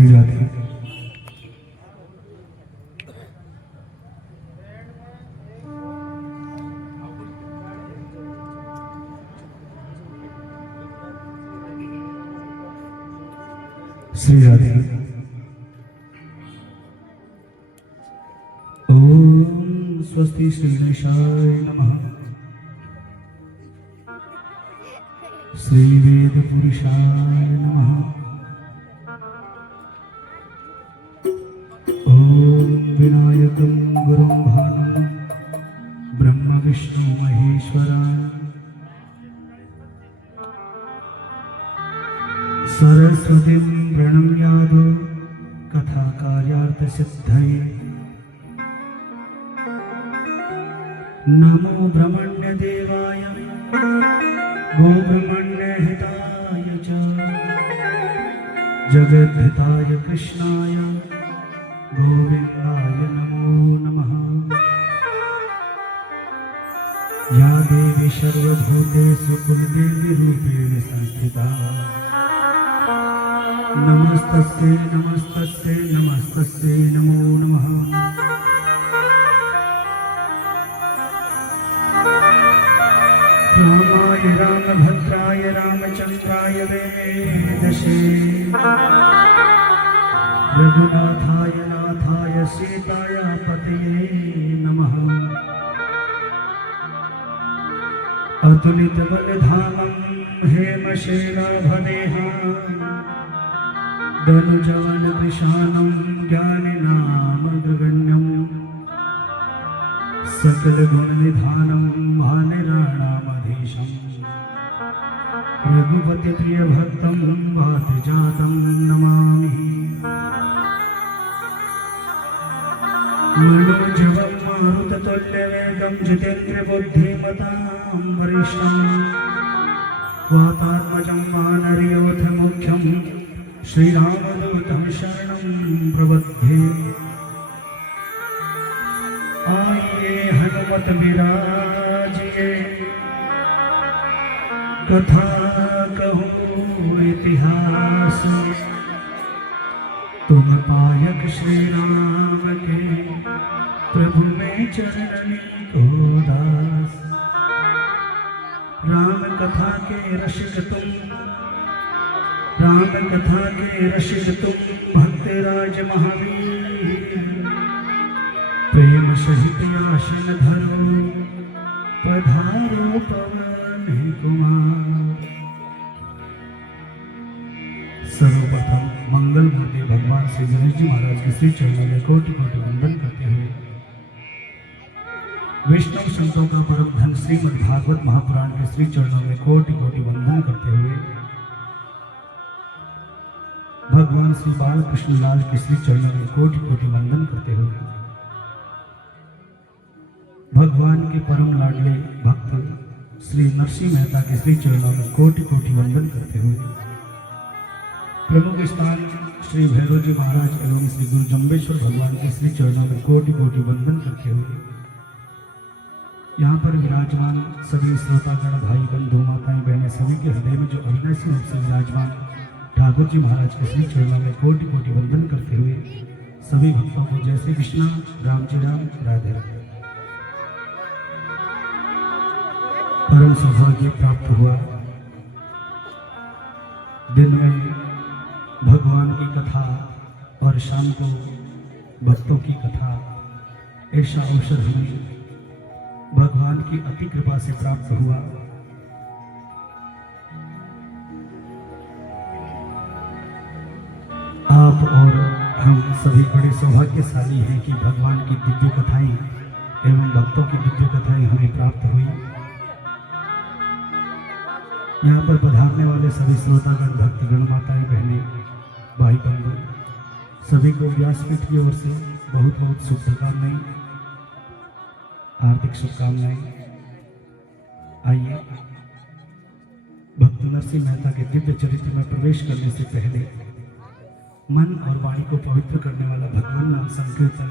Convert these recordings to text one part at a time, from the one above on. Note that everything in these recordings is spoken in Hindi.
श्री राधे। श्री राधे। ओम स्वस्ति श्री गणेशाय नमः। श्री वेद पुरुषाय नमः। ओम विनायकं गुरुं भानुं ब्रह्म विष्णु महेश्वराय सरस्वतीं प्रणम्यादो कथा कार्यार्थ सिद्धये नमो ब्रह्मण्य देवाय गोब्रह्मण्य हिताय च जगद्धिताय कृष्णाय गोविन्दाय नमो नमः। या देवी सर्वभूतेषु कुलदेवी रूपेण संस्थिता नमस्तस्यै नमस्तस्यै नमस्तस्यै नमो नमः। रामाय रामभद्राय रामचन्द्राय वेदसे रघुनाथाय नाथाय सीताय पतये नमः। अतुलितबलधामं हेमशेलाभदेहां दनुजवनकृशानं ज्ञानिनामग्रगण्यं सकलगुणनिधानं भानिराणामधीशम् रघुपतिप्रियभक्तं वातजातं नमामि। मनोजवं मारुततुल्यवेगं जितेन्द्रियबुद्धिमतां वरिष्ठं वातात्मजं वानरयोधमुख्यं श्रीरामदूतं शरणं प्रपद्ये। आइए हनुमत विराजिए कथा कहूँ इतिहास तुम पायक श्री राम के प्रभु में चरणनी को दास। राम कथा के रसिक तुम राम कथा के रसिक तुम भक्तराज महावीर प्रेम सहित आसन धरो पधारो पवन कुमार। सर्वप्रथम मंगल मूर्ति भगवान श्री गणेश जी महाराज के श्री चरणों में कोटि कोटि वंदन करते हुए वैष्णव संतों का परम धन श्रीमद् भागवत महापुराण के श्री चरणों में कोटि कोटि वंदन करते हुए भगवान श्री बाल कृष्ण लाल के श्री चरणों में कोटि कोटि वंदन करते हुए भगवान के परम लाडले भक्त श्री नरसिंह मेहता के श्री चरणों में कोटि कोटि वंदन करते हुए प्रमुख स्थान श्री भैरव जी महाराज एवं श्री गुरु जम्बेश्वर भगवान के श्री चरणों में कोटि कोटि वंदन करते हुए यहाँ पर विराजमान सभी श्रोतागण भाई बंधु माताएं बहनें सभी के हृदय में जो अविनाशी रूप से विराजमान ठाकुर जी महाराज के श्री चरणों में कोटि कोटि वंदन करते हुए सभी भक्तों को जय श्री कृष्ण राम जी राम राधे राधे। परम सौभाग्य प्राप्त हुआ दिन में भगवान की कथा और शाम को भक्तों की कथा, ऐसा अवसर हमें भगवान की अति कृपा से प्राप्त हुआ। आप और हम सभी बड़े सौभाग्यशाली हैं कि भगवान की दिव्य कथाएं एवं भक्तों की दिव्य कथाएं हमें प्राप्त हुई। यहाँ पर पधारने वाले सभी श्रोतागण भक्तगण माताएं बहनें भाई बंधु सभी को व्यासपीठ की ओर से बहुत बहुत शुभकामनाएं, हार्दिक शुभकामनाएं। आइए भक्त नरसिंह मेहता के दिव्य चरित्र में प्रवेश करने से पहले मन और वाणी को पवित्र करने वाला भगवान नाम संकीर्तन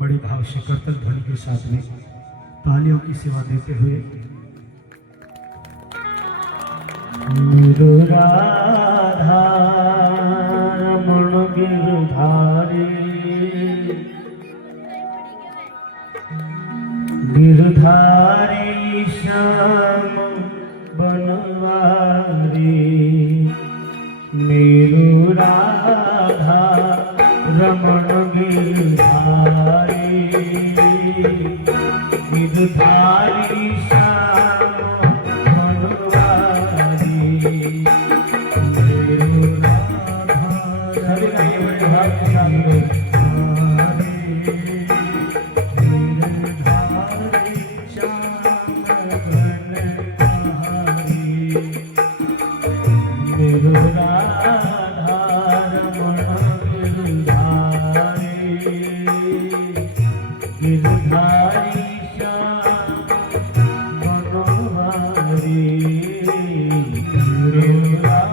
बड़े भाव से करतल ध्वनि के साथ में तालियों की सेवा देते हुए राधा रमण गिरधारी गिरधारी श्याम मनवारी मेरो राधा सभी गिरधारी श्याम बनहारी मेरो राधा रमण गिरधारी श्याम मनोहारी राधा रमण गिरधारी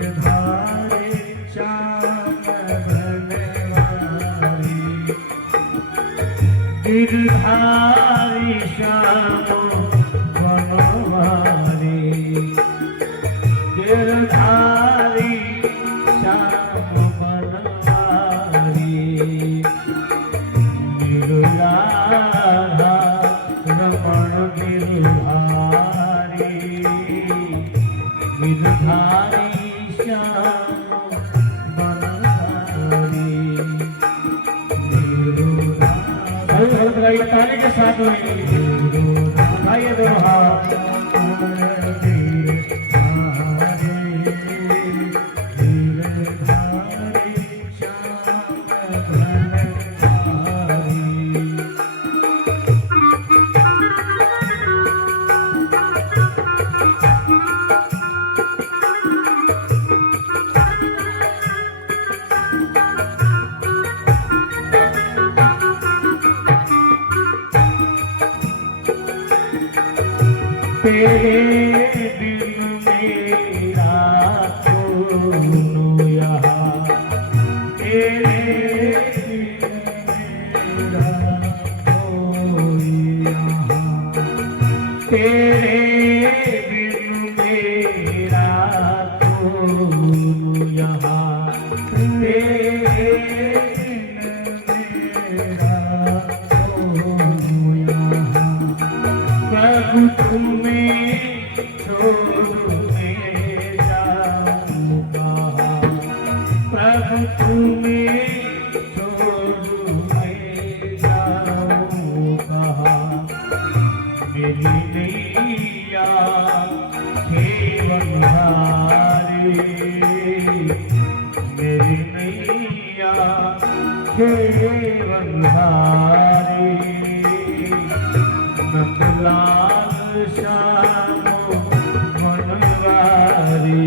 गिरधारी श्याम बनवारी गिरधारी श्याम बनवारी गिरधारी श्याम बनवारी मेरो राधा रमण गिरधारी गिरधारी श्याम बनवारी मेरो राधा ताली के साथ दो हाथ तेरे बिन मेरा कौन यहाँ तेरे बिन मेरा कोई यहाँ तेरे बिन मेरा कौन यहाँ तेरे बिन मेरा कौन यहाँ प्रभु तुम्हें छोड़ मैं जाऊँ कहाँ प्रभु तुम्हें छोड़ मैं जाऊँ कहाँ मेरी नैया केवल हारी मेरी नैया केवल हारी नंदलाल श्याम बनवारी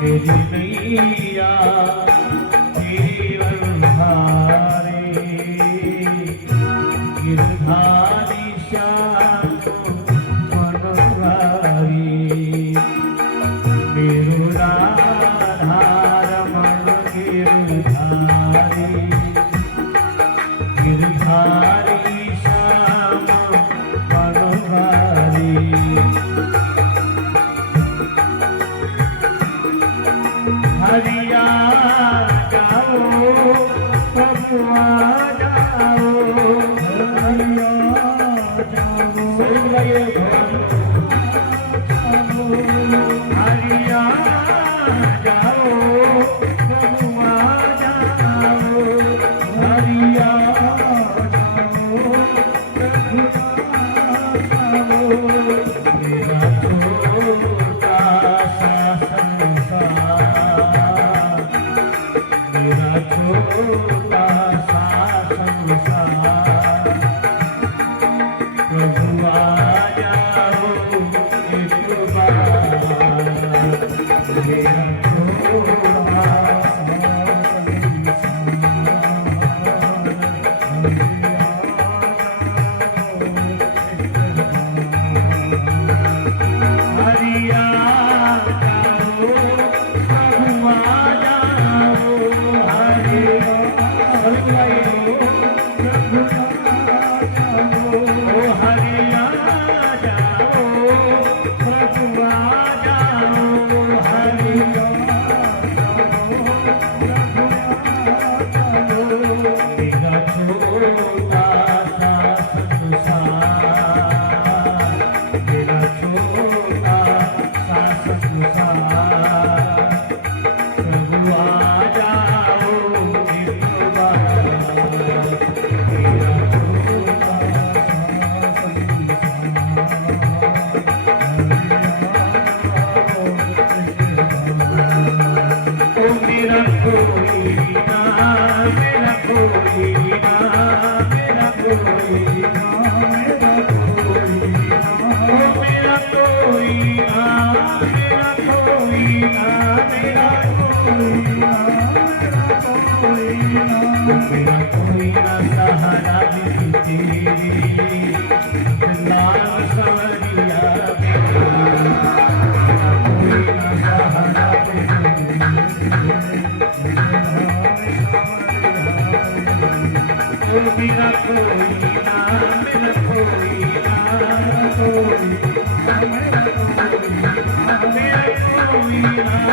मेरी नैया केवल हारी गिरधारी श्याम बनवारी मेरो राधा रमण गिरधारी गिरधारी श्याम बनवारी हरिया जाओ प्रभुआ जाओ हरिया जाओ हरिया जाओ प्रभुआ जाओ हरिया जाओ प्रभुआ जाओ मेरा छोटा सा संसार मेरा छोटा सा संसार प्रभु आ जाओ मेरा कोई ना, मेरा कोई ना, कोई मेरा कोई ना, मेरा कोई ना,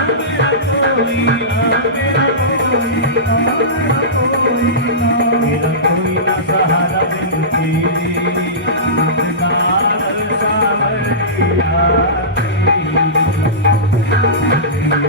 मेरा कोई ना, मेरा कोई ना, मेरा कोई ना सहारा बिन तेरी नाल सावरिया मेरा कोई ना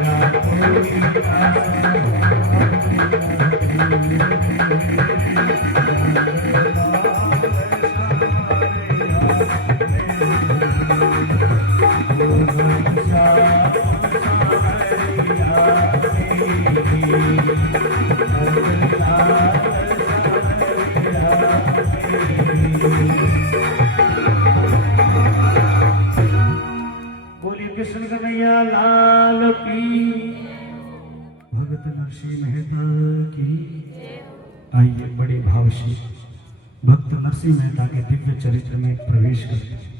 बोलिए कृष्ण कन्हैया लाल की। भगत नरसिंह मेहता की। आइए बड़े भाव से भक्त नरसिंह मेहता के दिव्य चरित्र में प्रवेश करते हैं।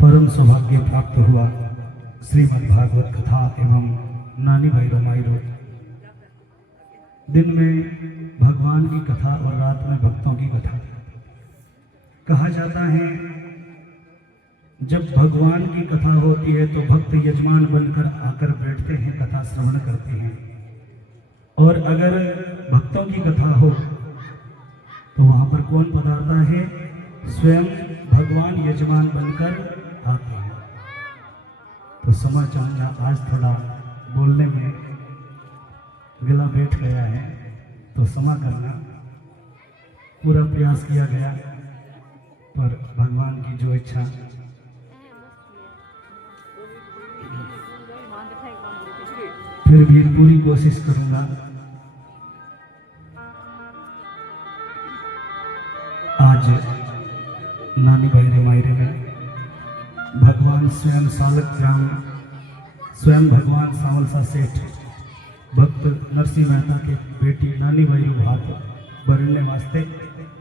परम सौभाग्य प्राप्त हुआ श्रीमद् भागवत कथा एवं नानी भाई रोमाइरो। दिन में भगवान की कथा और रात में भक्तों की कथा। कहा जाता है जब भगवान की कथा होती है तो भक्त यजमान बनकर आकर बैठते हैं, कथा श्रवण करते हैं। और अगर भक्तों की कथा हो तो वहां पर कौन पधारता है? स्वयं भगवान यजमान बनकर आते हैं। तो क्षमा चाहूंगा, आज थोड़ा बोलने में गला बैठ गया है तो क्षमा करना। पूरा प्रयास किया गया पर भगवान की जो इच्छा। फिर भी पूरी कोशिश करूंगा। आज नानी भाई रेमायरे में भगवान स्वयं सालक ग्राम, स्वयं भगवान सावलसा सेठ भक्त नरसिंह मेहता के बेटी नानी भाई भात भरने वास्ते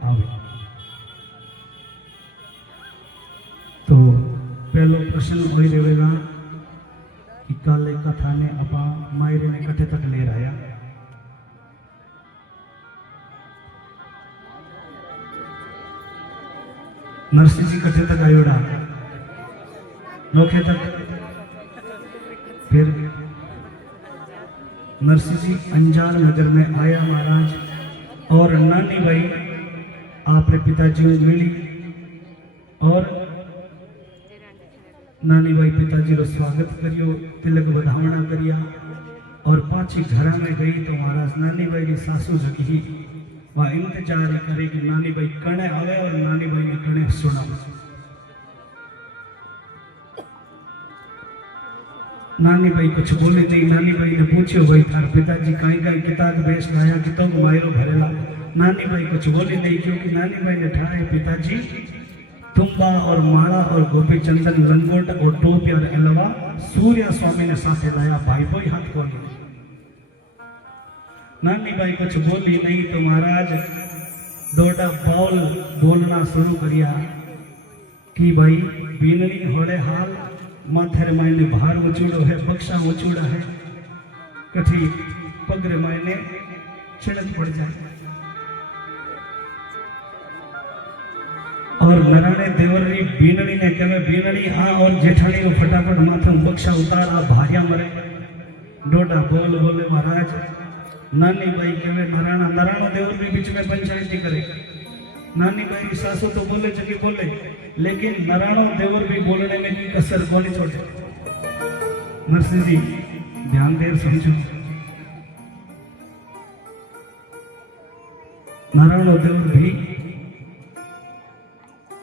आवे। तो पहलो प्रश्न वही रहेगा कि काले कथा ने अपा मायरे ने कटे तक ले रहा। नरसिंह जी कटे तक आयोड़ा नोखे तक। फिर नरसिंह जी अंजार नगर में आया महाराज और नानी भाई आपने पिताजी को मिली और नानी भाई पिताजी रो स्वागत करियो, तिलक बधावना करिया और पाछी घर में गई तो महाराज नानी भाई की सासू जगी वह इंतजार करे कि नानी भाई कणे आवे और नानी भाई ने कणे सुना। नानी भाई कुछ बोले नहीं। नानी भाई ने पूछो भाई थार पिताजी कहीं कहीं किताब बेच लाया कि तुम मायरो भरेला। नानी भाई कुछ बोली नहीं क्योंकि नानी भाई ने ठाए पिताजी तुम्बा और माला और गोपी चंदन लंगोट और टोपी और अलावा सूर्य स्वामी ने साथे लाया। भाई भाई हाथ खोले। नानी भाई कुछ बोली नहीं तो महाराज डोडा बाउल बोलना शुरू करिया कि भाई बीननी होड़े हाल माथे मायने भार उचूड़ो है, बक्सा उचूड़ा है, कठी पगरे मायने छिड़क पड़ जाए। और नराणे देवरी बीनड़ी ने कहे बीनड़ी हाँ और जेठानी को फटाफट माथे बक्सा उतार आ भारिया मरे। डोडा बोल बोले महाराज। नानी भाई कहे नराणा। नराणो देवर भी बीच में पंचायती करे। नानी भाई की सासू तो बोले जगी बोले लेकिन नराणो देवर भी बोलने में कसर को नहीं छोड़े। नरसिंह जी ध्यान देर समझो। नराणो देवर भी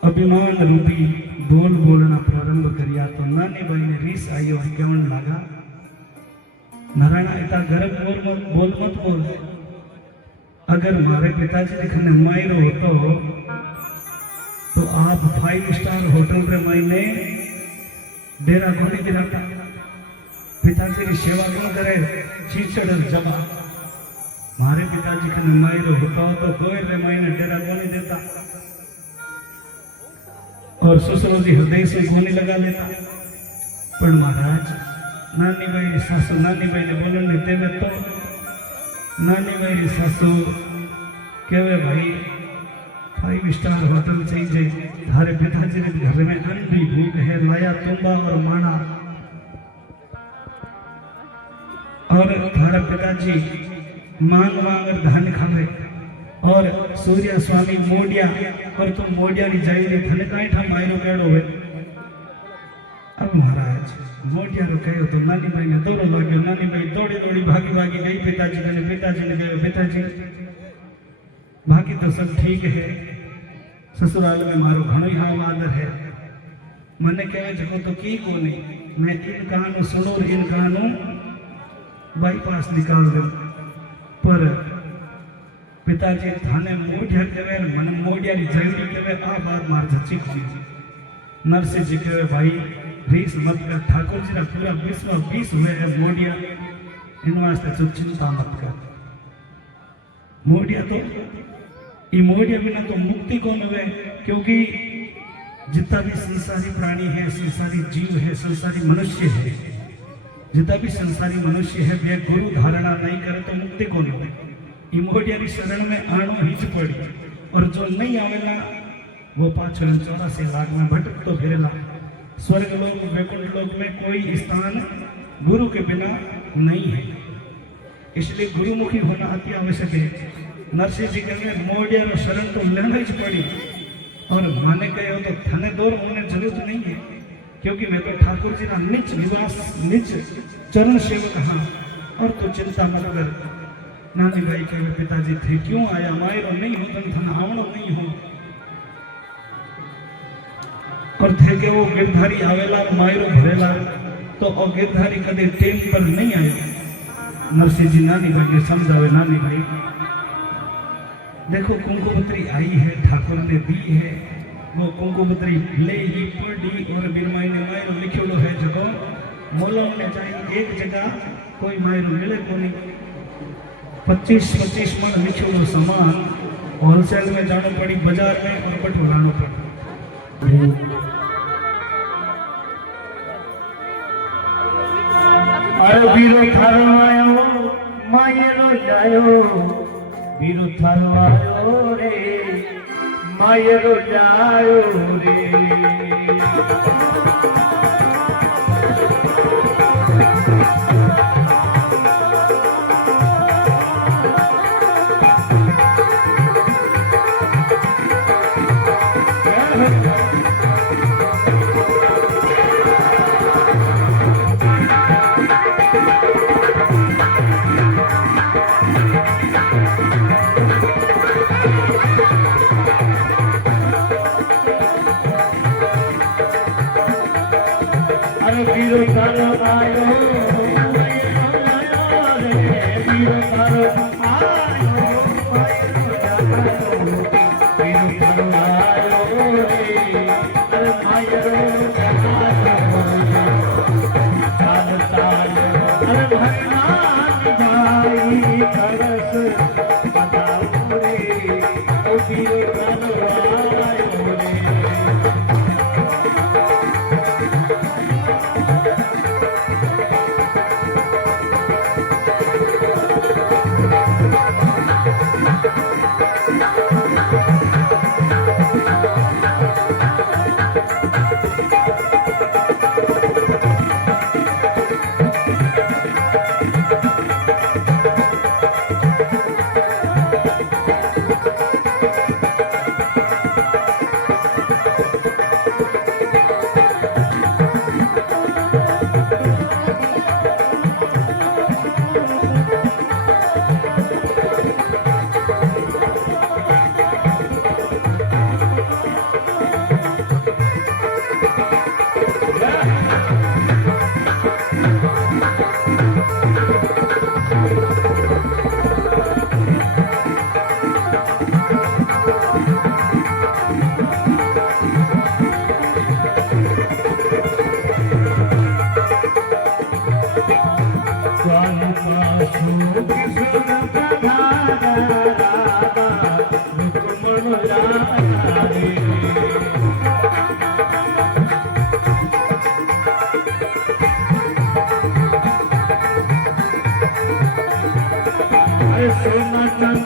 अभिमान रूपी बोल बोलना प्रारंभ करिया तो नानी भाई ने रीस आई और कहन लगा नारायणा इतना गर्भ बोल मत बोल। अगर मारे पिताजी ने खने मायरो हो आप 5 स्टार होटल रे महीने डेरा घोड़ी गिराता पिताजी की सेवा क्यों करे चीचड़ जमा मारे पिताजी का मायरो होता हो तो गोयर रे महीने डेरा गोनी देता और ससुरो जी हृदय से गोनी लगा लेता पर महाराज नानी भाई सासू नानी भाई ने बोलन ने देवे तो नानी भाई सासू केवे भाई 5 स्टार होटल चाहिए थारे पिताजी के घर में अन्न भी भूख है लाया तुम्बा और माना और थारा पिताजी मांग मांग और धान खावे और सूर्य स्वामी मोडिया और तुम मोडिया की जाई थने काई ठा मायरो केड़ो है अब महाराज मोडिया रो कहो तो नानी भाई ने दौड़ो लाग्यो नानी भाई दौड़ी दौड़ी भागी भागी गई पिताजी ने कहो पिताजी बाकी तो सब ठीक है ससुराल में मारो घणो ही हाव आदर है मने कहे जको तो की कोनी मैं इन कहानू सुनो इन कहानू बाईपास निकाल दो पर पिताजी थाने मोडिया कहे मन मोडिया की जल्दी कहे आ बात मार चीख जी नरसिंह जी कहे भाई रीस मत कर ठाकुर जी ना पूरा विश्व 20 हुए है मोडिया इन वास्ते तो चिंता मत कर मोडिया तो ये मोडिया बिना तो मुक्ति कौन हुए क्योंकि जितना भी संसारी प्राणी है संसारी जीव है संसारी मनुष्य है जितना भी संसारी मनुष्य है वे गुरु धारणा नहीं करे तो मुक्ति कौन हुए इमोडिया की शरण में आनो हिच पड़ी और जो नहीं आवेला वो 584 लाख में भटक तो फिरेला स्वर्ग लोक वैकुंठ लोक में कोई स्थान गुरु के बिना नहीं है इसलिए गुरुमुखी होना अति आवश्यक है नरसिंह जी कहते मोडिया रो शरण तो लेना ही पड़ी और माने कहे हो तो थने दूर होने जरूरत नहीं है क्योंकि वे तो ठाकुर जी का निज निवास निज चरण सेवक हाँ और तो चिंता मत कर नानी भाई के पिताजी थे क्यों आया मायरो नहीं हो तन थन आवणो नहीं हो और थे के वो गिरधारी आवेला मायरो भरेला तो ओ गिरधारी कदे टेम पर नहीं आए नरसिंह जी नानी भाई ने समझावे नानी भाई देखो कुंकुमत्री आई है ठाकुर ने दी है वो कुंकुमत्री ले ही पड़ी और बिरमाई ने मायरो लिखियो है जगो मोलों ने चाहिए एक जगह कोई मायरो मिले को नहीं 25 मन लिखियो सामान होलसेल में जानो पड़ी बाजार में और बटो लानो पड़ी आयो बीरो थारो आयो मायरो जायो बीरो थारो आयो रे मायरो जायो रे बीरो थारो आयो बीरो थारो आयो बीरो थारो आयो रे अरे मायरो ताल ताल अरे भगवान भाई करस बताओ रे ओ बीरो थारो आयो रे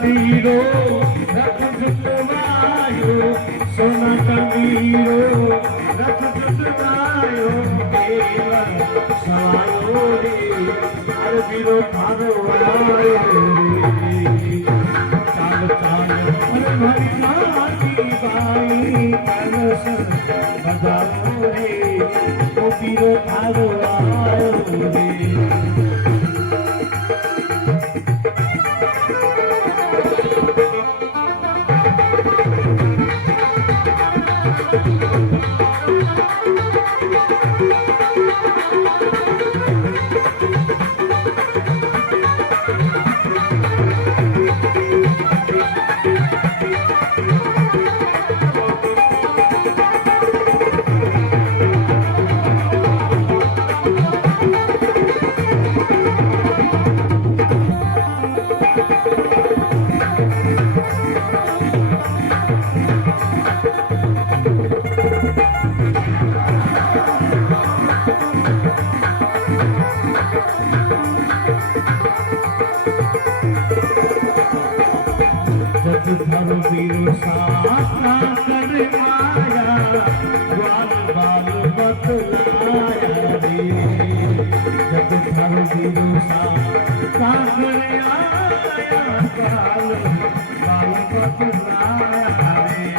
चांदीरो रथ जुटवायो, सोना चांदीरो रथ जुटवायो, केवल सवायो रे अरबीरो थारो आयो रे। चाल चाल अरे मारी नाती बाई कलश बजाओ रे, ओ बीरो थारो आयो रे। धर वीर साता कर माया, ग्वाल बाल बतलाया रे। जब धर वीर साता कर आया, ग्वाल बाल बतलाया रे।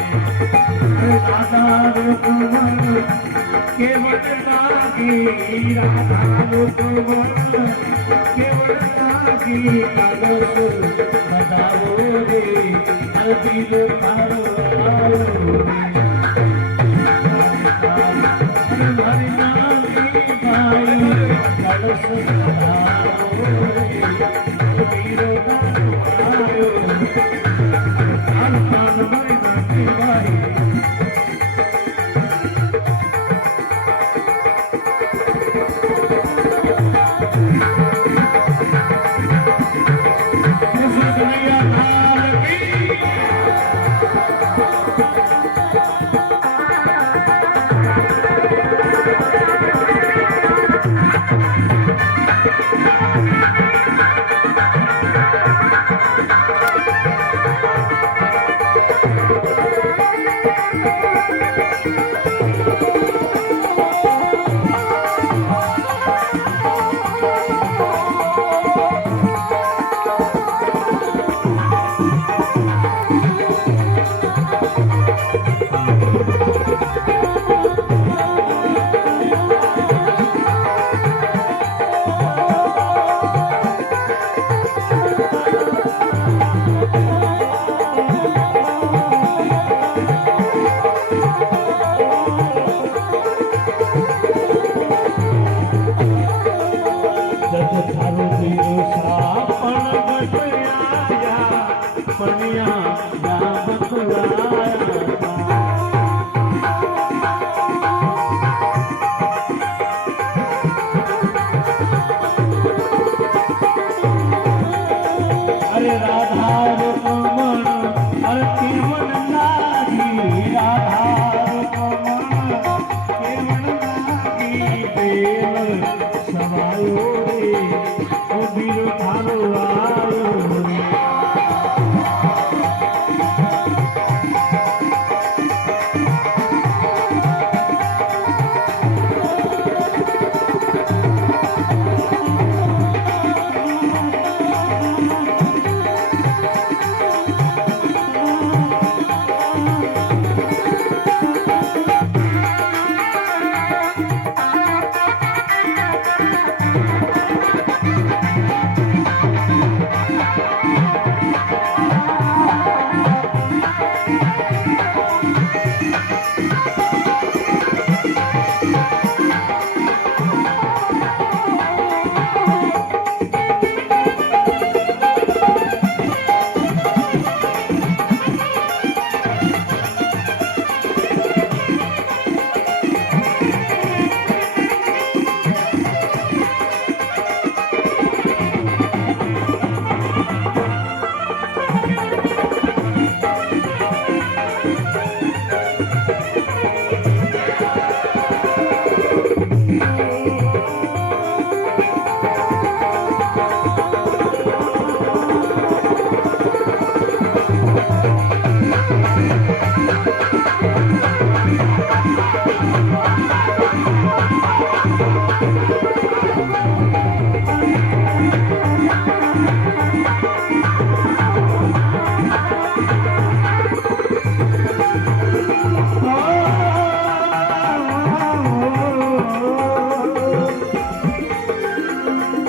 राधा रुकमन केवल लागी, राधा रुकमन केवल लागी, कलश बजाओ रे अरबीरो थारो आयो रे। हमारी नाती बाई कलश बजाओ रे अरबीरो थारो आयो रे। ताल ताल हमारी नाती बाई Thank you.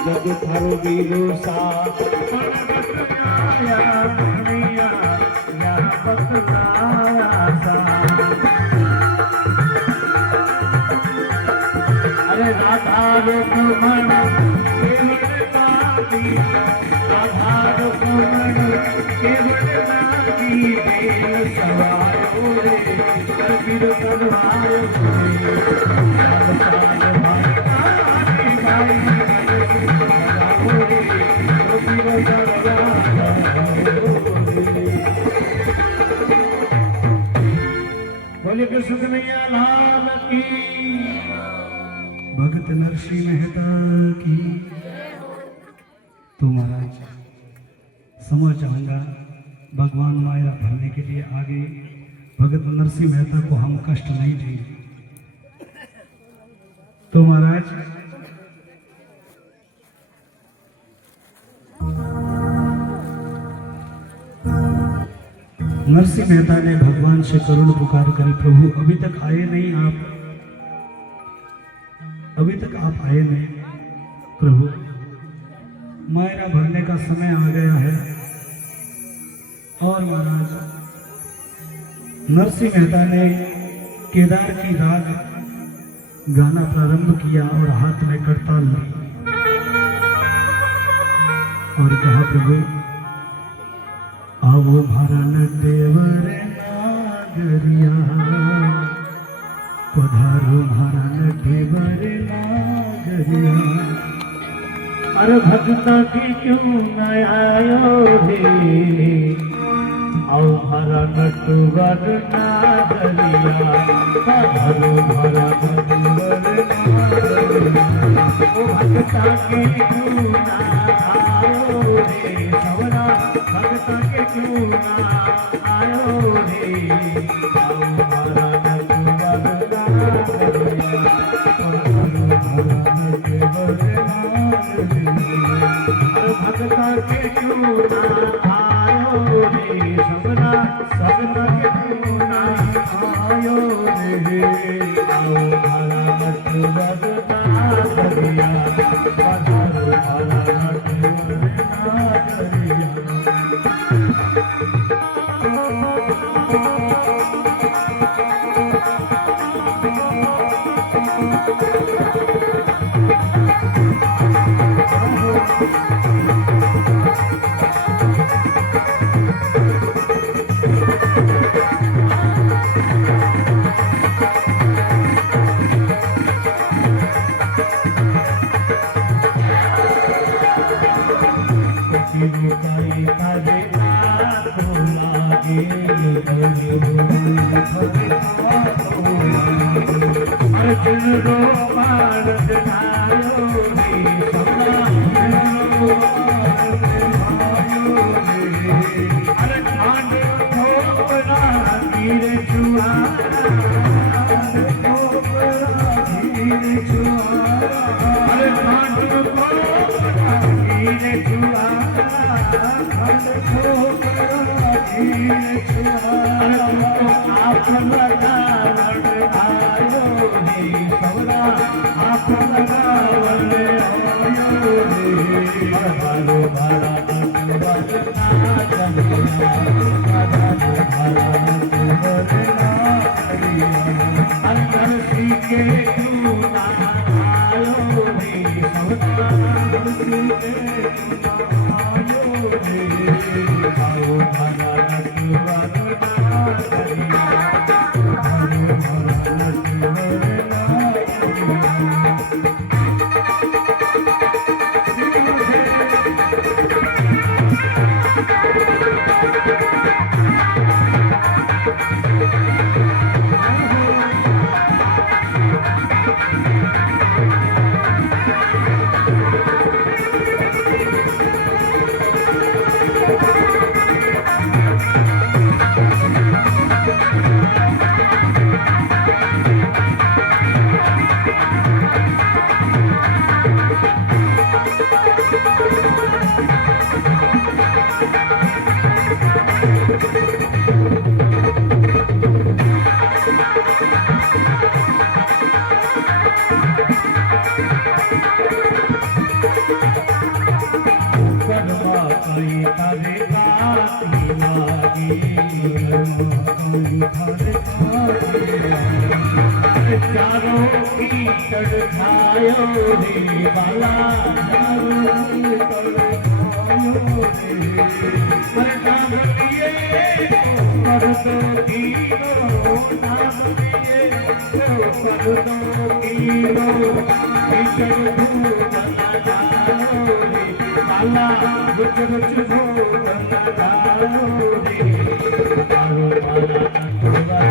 जग थारो वीरो सा अरे राधा रुक्मण केवल नागी, राधा रुक्मण केवल नागी, बेल सवारो रे कबीर कनवारो रे साल साल भाई भाई बोले कृष्ण कन्हैया लाल की, भगत नरसिंह मेहता की। तो महाराज समझ चाहूंगा भगवान माया भरने के लिए आगे भगत नरसिंह मेहता को हम कष्ट नहीं देंगे। तो महाराज नरसिंह मेहता ने भगवान से करुण पुकार करी, प्रभु अभी तक आए नहीं आप, अभी तक आप आए नहीं प्रभु, मायरा भरने का समय आ गया है। और महाराज नरसिंह मेहता ने केदार की राग गाना प्रारंभ किया और हाथ में करताल ली और कहा, प्रभु आवो मारा नटेवर नागरिया, पधारो मारा नटेवर नागरिया। अरे भक्ता की क्यों न आयो रे, आओ मारा नटवर नागरिया, पधारो मारा नटेवर नागरिया। ओ भक्ता की क्यों न आयो रे, सवरा भक्ता के क्यों ना आयो रे, आओ मारा नटवर नागरिया, पधारो मारा नटवर नागरिया। भक्ता के क्यों ना आयो रे, सवरा भक्ता के क्यों ना आयो रे, आओ मारा नटवर नागरिया, पधारो मारा नटवर नागरिया। चारों की चढ़ खायो रे बाला चारों की चढ़ खायो रे अरे नाम लिए मर्दों की रो नाम लिए मर्दों की रो चढ़ बना डालो रे बाला रुच रुच हो बना डालो रे चारो बाला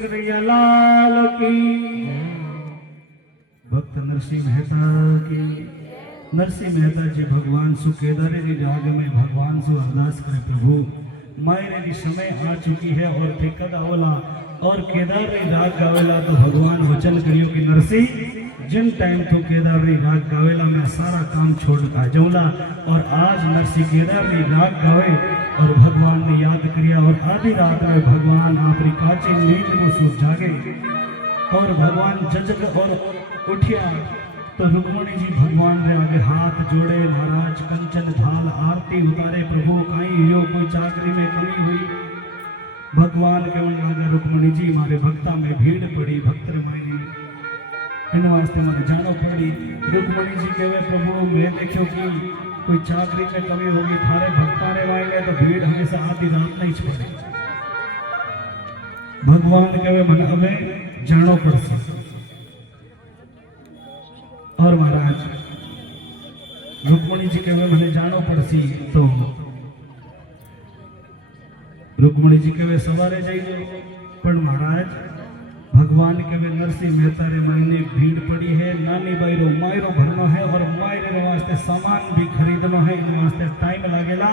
करिया लाल की भक्त नरसिंह मेहता की। नरसिंह मेहता जी भगवान सु केदारे री राग में भगवान सु अरदास करे प्रभु मायरे री समय आ चुकी है और थे कद आवला और केदार री राग गावेला तो भगवान वचन करियो कि नरसिंह जिन टाइम तो केदार री राग गावेला मैं सारा काम छोड़ आ जाऊंगा। और आज नरसिंह केदार री राग गावे और भगवान ने याद किया और आधी रात में भगवान आपरी काची नींद को सो जागे और भगवान जजग और उठिया तो रुक्मणी जी भगवान रे आगे हाथ जोड़े महाराज कंचन ढाल आरती उतारे प्रभु कहीं यो कोई चाकरी में कमी हुई। भगवान के लगे रुक्मणी जी मारे भक्ता में भीड़ पड़ी भक्त मायनी इन वास्ते मैंने जानो पड़ी। रुक्मणी जी कहे प्रभु मैं देखो कि कोई चाकरी में कमी होगी थारे भक्ता ने वाले तो भीड़ हमेशा आधी रात नहीं छोड़े। भगवान कहे मन हमें जानो पड़से और महाराज रुक्मणी जी कहे मैंने जानो पड़सी तो रुक्मणी जी कहे सवारे जाइए पर महाराज भगवान के वे नरसिंह मेहता रे महीने भीड़ पड़ी है नानी बाईरो मायरो भरनो है और मायरे वास्ते सामान भी खरीदनो है इन वास्ते टाइम लागेला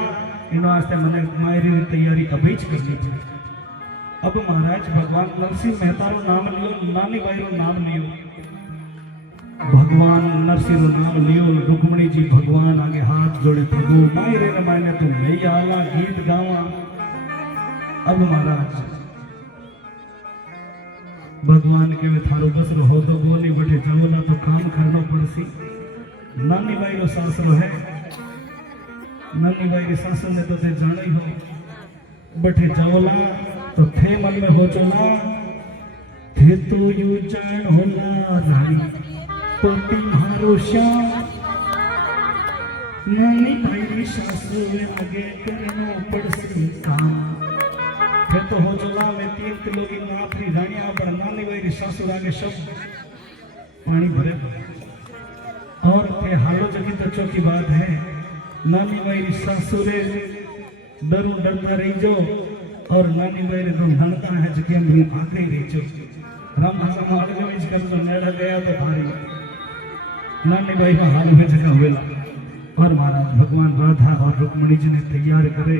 इन वास्ते मने मायरी री तैयारी अभी ज करनी है। अब महाराज भगवान नरसिंह मेहता रो नाम लियो, नानी बाई रो नाम लियो, भगवान नरसिंह रो नाम लियो। रुक्मणी जी भगवान आगे हाथ जोड़े, प्रभु मायरे रे मायने तू मैं आवा गीत गावा। अब महाराज भगवान के वे थारो बस रहो तो बोली बैठे जाओला तो काम करना पड़सी। नानी बाई रो सासरो है, नानी बाई री सासु ने तो ते जाना ही हो। बैठे जाओला तो थे मन में हो चला, थे तो यू जान होला रानी पति मारो श्याम। नानी बाई री सासु आगे करनो पड़सी काम। थे तो हो चला मैं 3 किलो की माफी रानिया पर नानी बाई री सासु आगे सब पानी भरे और थे हालो जगी तो चौकी बात है। नानी बाई री सासु रे डरू डरता रही जो और नानी बाई रे तो धनता है जके हम आगे रही जो। राम भाषा में आगे में कर तो नेड़ा गया तो भारी नानी बाई का हाल में जगह हुएला। और महाराज भगवान राधा और रुक्मणी जी ने तैयार करे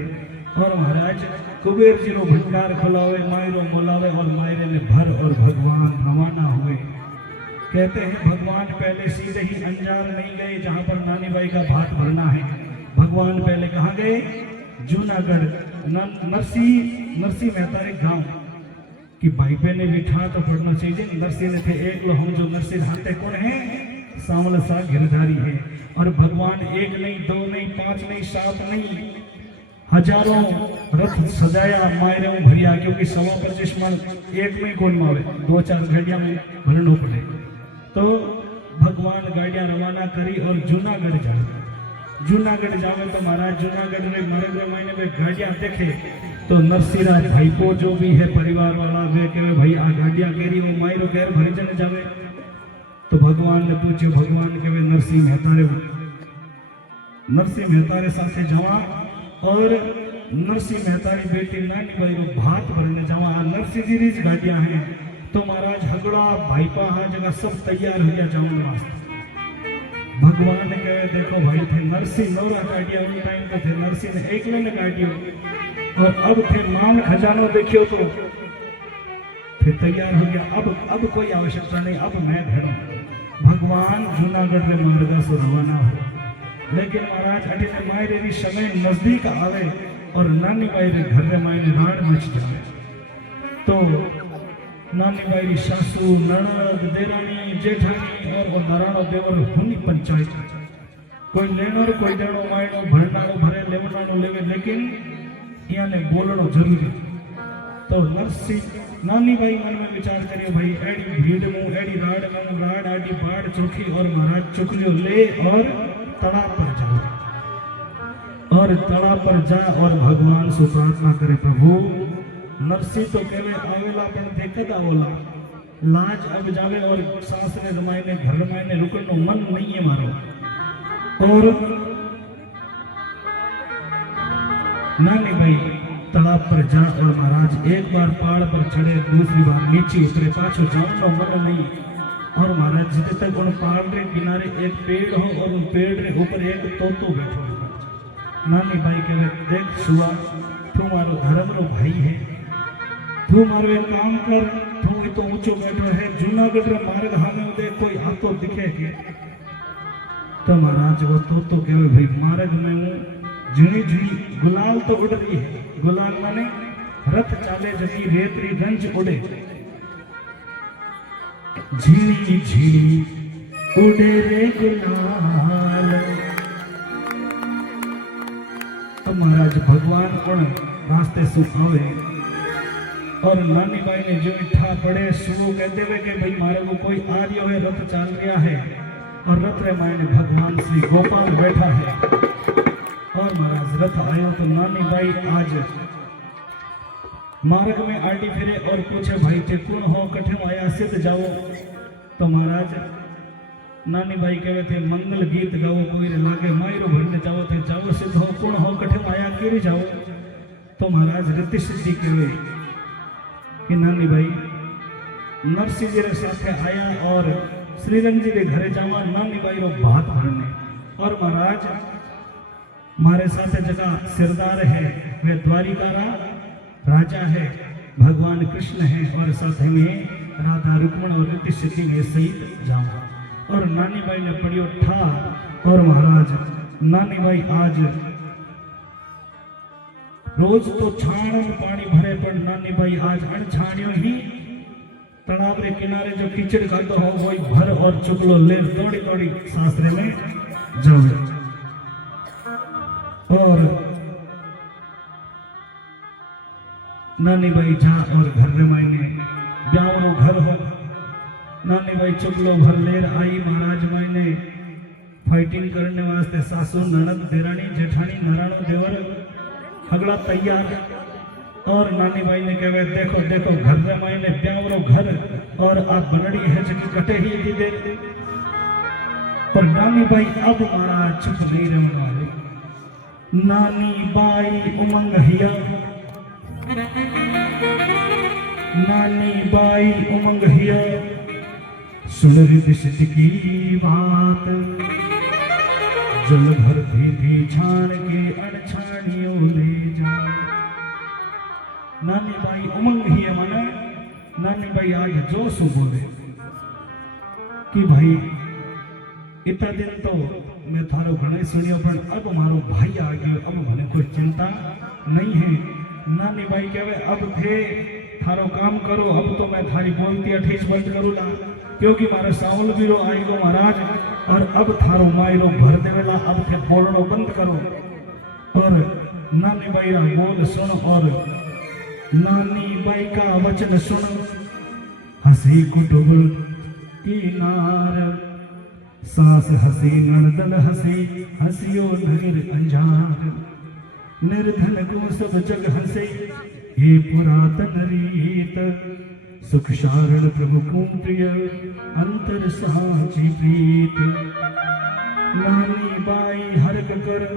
और महाराज कुबेर जी रो भंडार खुलावे, मायरो मोलावे और मायरे में भर और भगवान रवाना हुए। कहते हैं भगवान पहले सीधे ही अंजार नहीं गए जहां पर नानी बाई का भात भरना है। भगवान पहले कहाँ गए? जूनागढ़ नरसिंह मेहता रे गांव कि भाई पे ने बिठा तो पढ़ना चाहिए। नरसिंह ने थे एक लो हम जो नरसिंह हाथे कौन है? सांवल सा गिरधारी है। और भगवान 1 नहीं 2 नहीं 5 नहीं 7 नहीं हजारों रथ सजाया मायरे भरिया, क्योंकि 25 मन एक में कौन मावे 2-4 गाड़ियां में भरना पड़े। तो भगवान गाड़ियां रवाना करी और जूनागढ़ जाए। जूनागढ़ जावे तो महाराज जूनागढ़ में मरे महीने में गाड़ियां देखे तो नरसिंह भाईपो जो भी है परिवार वाला वे कहे भाई आ गाड़ियां केरी वो मायरो गैर भरी जन जावे। तो भगवान ने पूछे, भगवान कहे नरसिंह मेहता रे साथे जावा और नरसिंह मेहता री बेटी नानी बाई रो भात भरने जावा। नरसिंह जी री गाड़ियां हैं तो महाराज हगड़ा भाईपा हाँ जगह सब तैयार हो गया जावन वास्ते। भगवान ने कहे देखो भाई थे नरसिंह नौरा गाड़िया उन टाइम पे थे नरसिंह ने एक ने गाड़ियों और अब थे मान खजानो देखियो तो थे तैयार हो गया। अब कोई आवश्यकता नहीं, अब मैं भेड़ो। भगवान जूनागढ़ में मार्गा से रवाना हो। लेकिन महाराज अटे ने मायरे री समय नजदीक आवे और नानी बाई रे घर रे मायने राड़ मच जाए। तो नानी बाई री सासू ननद देरानी जेठानी और वो नारायण देवर हुनी पंचायत कोई लेनो कोई देनो मायनो भरनारो भरे लेवनानो लेवे, लेकिन यहाँ ने बोलनो जरूरी। तो नरसिंह नानी बाई मन में विचार करियो भाई एडी भीड़ में एडी राड़ में राड़ आडी बाड़ चोखी और महाराज चुकलियो ले और तालाब पर जाओ और तालाब पर जा और भगवान से प्रार्थना करे, प्रभु नरसिंह तो कहवे आवेला पण देखत आवला लाज अब जावे और सांस ने रमायने घर रमायने रुकनो मन नहीं है मारो। और नानी भाई तालाब पर जा और महाराज एक बार पहाड़ पर चढ़े दूसरी बार नीचे उतरे, पाछो जानो मन नहीं। और महाराज जितने तक उन पहाड़ के किनारे एक पेड़ हो और उन पेड़ के ऊपर एक तोतो बैठो हो। नानी भाई कहे देख सुआ तू मारो धर्म रो भाई है, तू मारो एक काम कर, तू तो ऊंचो बैठो है जूनागढ़ रे मार्ग हामे देख कोई हाथों दिखे के। तो महाराज वो तो कहे भाई मार्ग में हूँ झीणी झीणी गुलाल तो उड़ रही है। गुलाल माने रथ चाले जगी रेतरी गंज उड़े, झीणी झीणी उड़े रे गुलाल। तो महाराज भगवान कौन रास्ते सुख आवे और नानी बाई ने जो इठा पड़े सुनो कहते हुए कि भाई मारे को कोई आ रही है, रथ चल गया है और रथ रे मायने भगवान श्री गोपाल बैठा है। और महाराज रथ आयो तो नानी बाई आज मार्ग में आटी फिरे और पूछे भाई ते कौन हो कठे आया सिद्ध जाओ। तो महाराज नानी बाई कहे थे मंगल गीत गाओ कोई रे लागे मायरो भरने जाओ थे जाओ सिद्ध हो कौन हो कठे आया केरी जाओ। तो महाराज रीति सिद्धि कहे कि नानी भाई नरसिंह जी रे साथे आया और श्रीरंग जी रे घरे जावा नानी बाई रो भात भरने। और महाराज मारे साथे जगह सिरदार है वे द्वारिका राजा है भगवान कृष्ण है और साथ में राधा रुक्मण और रीति सिद्धि में सहित जाओ। और नानी बाई ने पढ़ियो ठा और महाराज नानी बाई आज रोज तो छाण में पानी भरे पर नानी बाई आज अणछाणियों ही तालाब के किनारे जो कीचड़ खातो हो वही भर और चुकलो ले दौड़ी दौड़ी शास्त्र में जावे। और नानी बाई जा और घर रे मायने ब्यावरो घर हो नानी बाई चुकलो भर लेर आई महाराज मायने फाइटिंग करने वास्ते सासू ननद देरानी जेठानी नराणो देवर अगला तैयार। और नानी बाई ने कहे देखो देखो घर रे मायने ब्यावरो घर और आ बनड़ी है जकी कटे ही दी दे। पर नानी बाई अब मारा चुप नहीं रहने वाली। नानी बाई उमंग हिया नानी by Umang here soon rhythm सिद्ध की बात जल भर भी छान के अनछानियों ले जा। नानी बाई उमंग ही माने नानी बाई आज जोश बोले कि भाई इतना दिन तो मैं थारो घणे सुनियो पर अब मारो भाई आ गयो अब मने कोई चिंता नहीं है। नानी बाई कहवे अब थे थारो काम करो अब तो मैं थारी बोलती अठीस बंद करूला क्योंकि मारे साउल बीरो आई गो महाराज और अब थारो मायरो भर देवेला अब थे बोलनो बंद करो। और नानी बाई रा बोल सुन और नानी बाई का वचन सुन हसी कुटुब की नार सास हसी नणदन हसी हसियो नगर अंजार निर्धन को सब जग हंसे ये पुरातन रीत सुख शारण प्रभु को प्रिय अंतर साची प्रीत। नानी बाई हरक कर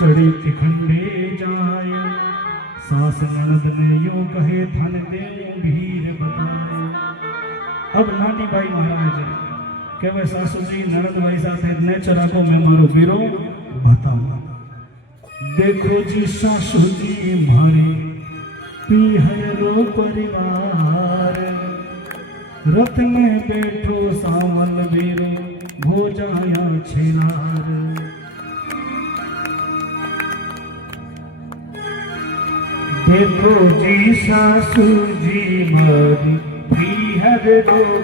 चढ़े तिखंडे जाए सास ननद ने यूं कहे धन दे भीर बताए। अब नानी बाई महाराज कहवे सासू जी ननद भाई साथे नेचरा को मैं मारो बीरो बताऊं। देखो जी सासू जी मारे पीहरो परिवार रथ में बैठो सावन बीरो हो जाया छेनार। देखो जी सासू जी मारी पीहरो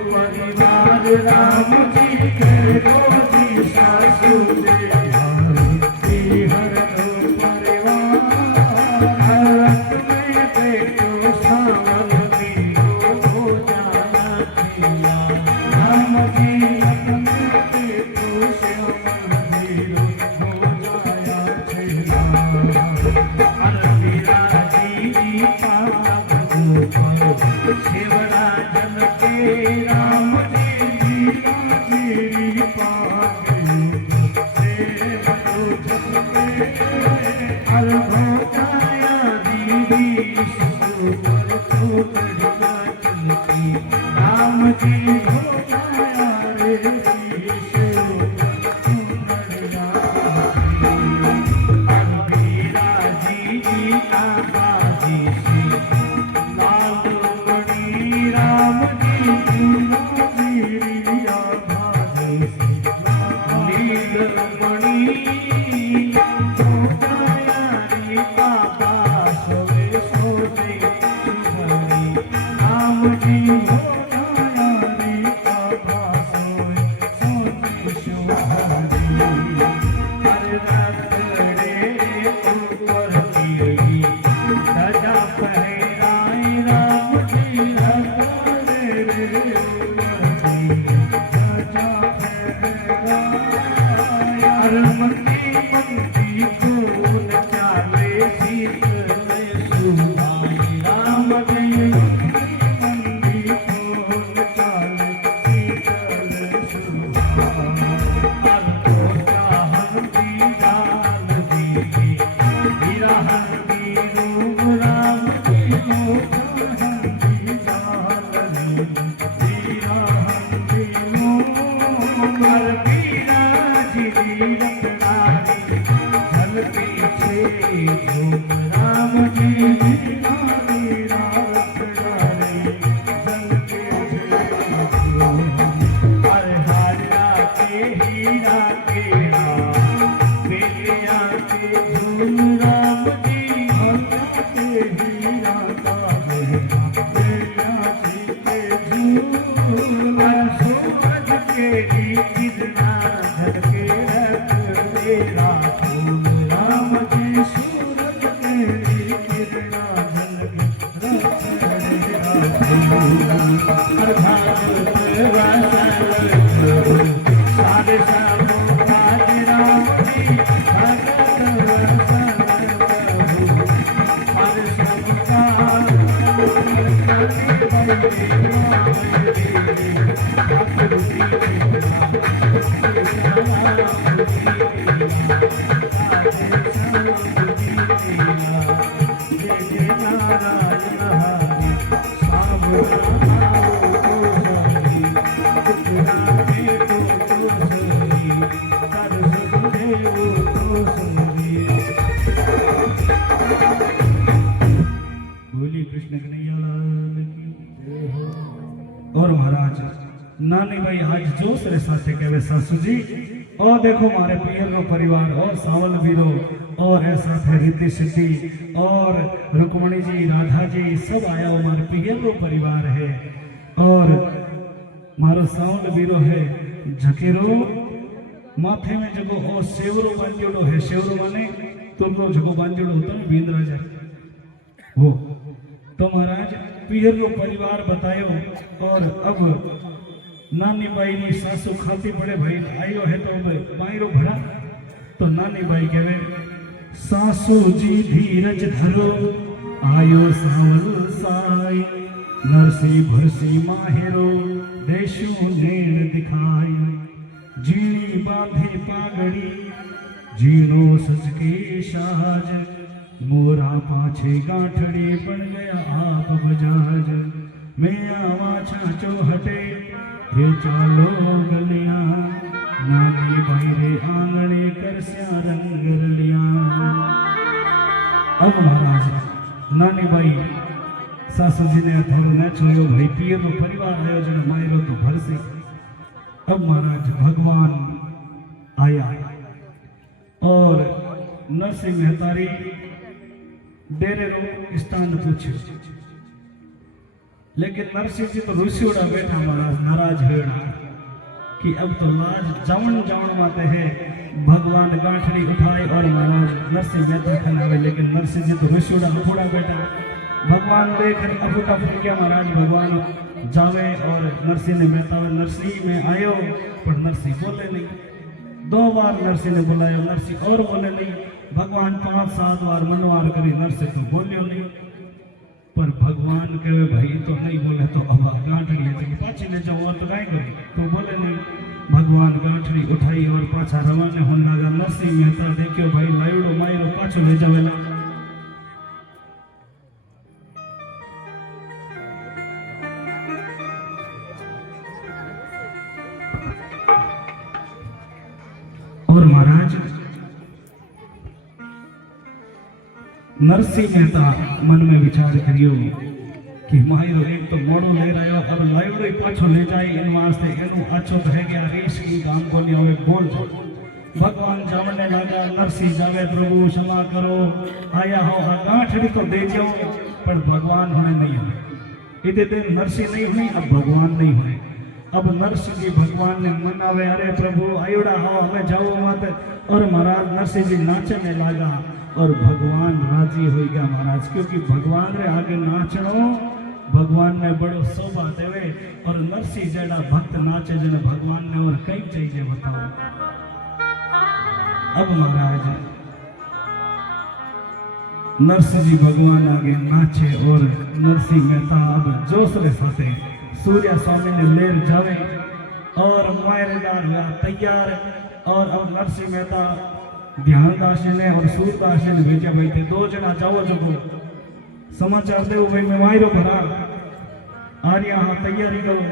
परिवार राम जी कहो जी सासू जी मारी पीहरो राम जी हो जाया केरी कितना झलके रख मेरा फूल राम जी सूरज केरी कितना झलके रख मेरा फूल प्रभात वसन सारे सामो आज राम जी भगत वसन हर सबका बोली कृष्ण कन्हैया लाल की जय हो। और महाराज नानी भाई आज जोश रे साथे कहवे सासू जी और देखो मारे पियर रो परिवार और सावल वीरो और है साथे रिद्धि सिद्धि और रुक्मणी जी राधा जी सब आया हो मारे पियर रो परिवार है और मारो सावल वीरो है झकेरो माथे में जगो और सेवरो बांजोड़ो है सेवरो माने तुमरो जगो बांजोड़ो होता है बींद राजा वो तो महाराज पियर रो परिवार बतायो और अब नानी बाई नी सासू खाती पड़े भाई आयो है तो बाईरो भरा तो नानी बाई कहवे सासू जी धीरज धरो आयो सावल साई नरसी भरसी माहेरो देशु नेण दिखाई जीणी बांधे पागड़ी जीणो सजके साज मोरा पाछे गांठड़े बन गया आप बजाज मैं आवा छाचो हटे हे चालो गलिया नानी भाई रे आंगणे करस्या रंग रलिया। अब महाराज नानी भाई सासू जी ने थोड़ो न छोयो भाई पियर रो परिवार आयोजन मायरो तो भरसे। अब महाराज भगवान आया और नरसिंह मेहतारी डेरे रो स्थान पूछे लेकिन नरसिंह जी तो रुसियोड़ा बैठा महाराज नाराज होड़ा कि अब तो लाज जावन जावन माते है भगवान गांठड़ी उठाए और महाराज नरसिंह मेहता खनावे लेकिन नरसिंह जी तो रुसियोड़ा थोड़ा बैठा भगवान देख अफुटा फुटकिया महाराज भगवान जावे और नरसिंह ने मेहता नरसिंह में आयो पर नरसिंह बोले नहीं 2 बार नरसिंह ने बुलायो नरसिंह और बोले नहीं भगवान 5-7 बार मनवार करी नरसिंह तो बोलियो नहीं पर भगवान कहे भाई तो नहीं बोले तो अब गांठड़ी है पाछी ले जाओ और तो काय करे तो बोले नहीं भगवान गांठड़ी उठाई और पाछा रवाना होने लगा नरसिंह मेहता देखियो भाई लाइड़ो मायरो पाछो ले जावेला और महाराज नरसिंह मेहता मन में विचार करियो कि मायरो एक तो मोड़ो ले रहा अब लाइवड़ो ही पाछो ले जाए इन वास्ते एनु आछो तो है गया रेश की काम को नहीं होवे बोल भगवान जामने लगा नरसिंह जावे प्रभु क्षमा करो आया हो गांठड़ी तो दे जाओ पर भगवान होने नहीं हुए इतने दिन नरसिंह नहीं हुई अब भगवान नहीं हुए अब नरसिंह जी भगवान ने मनावे अरे प्रभु आयोड़ा हो हमें जाओ मत और महाराज नरसिंह जी नाचने लगा और भगवान राजी हो गया महाराज क्योंकि भगवान रे आगे नाचनो भगवान ने बड़ो शोभा देवे और नरसिंह जेड़ा भक्त नाचे जन भगवान ने और कई चाहिए बताओ। अब महाराज नरसिंह जी भगवान आगे नाचे और नरसिंह मेहता अब जोश रे साथे सूर्या स्वामी ने लेर जावे और मायरेदार हुआ तैयार और अब नरसिंह मेहता ध्यान दास ने और सूरदास ने भेजा भाई थे 2 जना जाओ जगो समाचार दे भाई मैं मायरो भरा आर्या हाँ तैयारी करो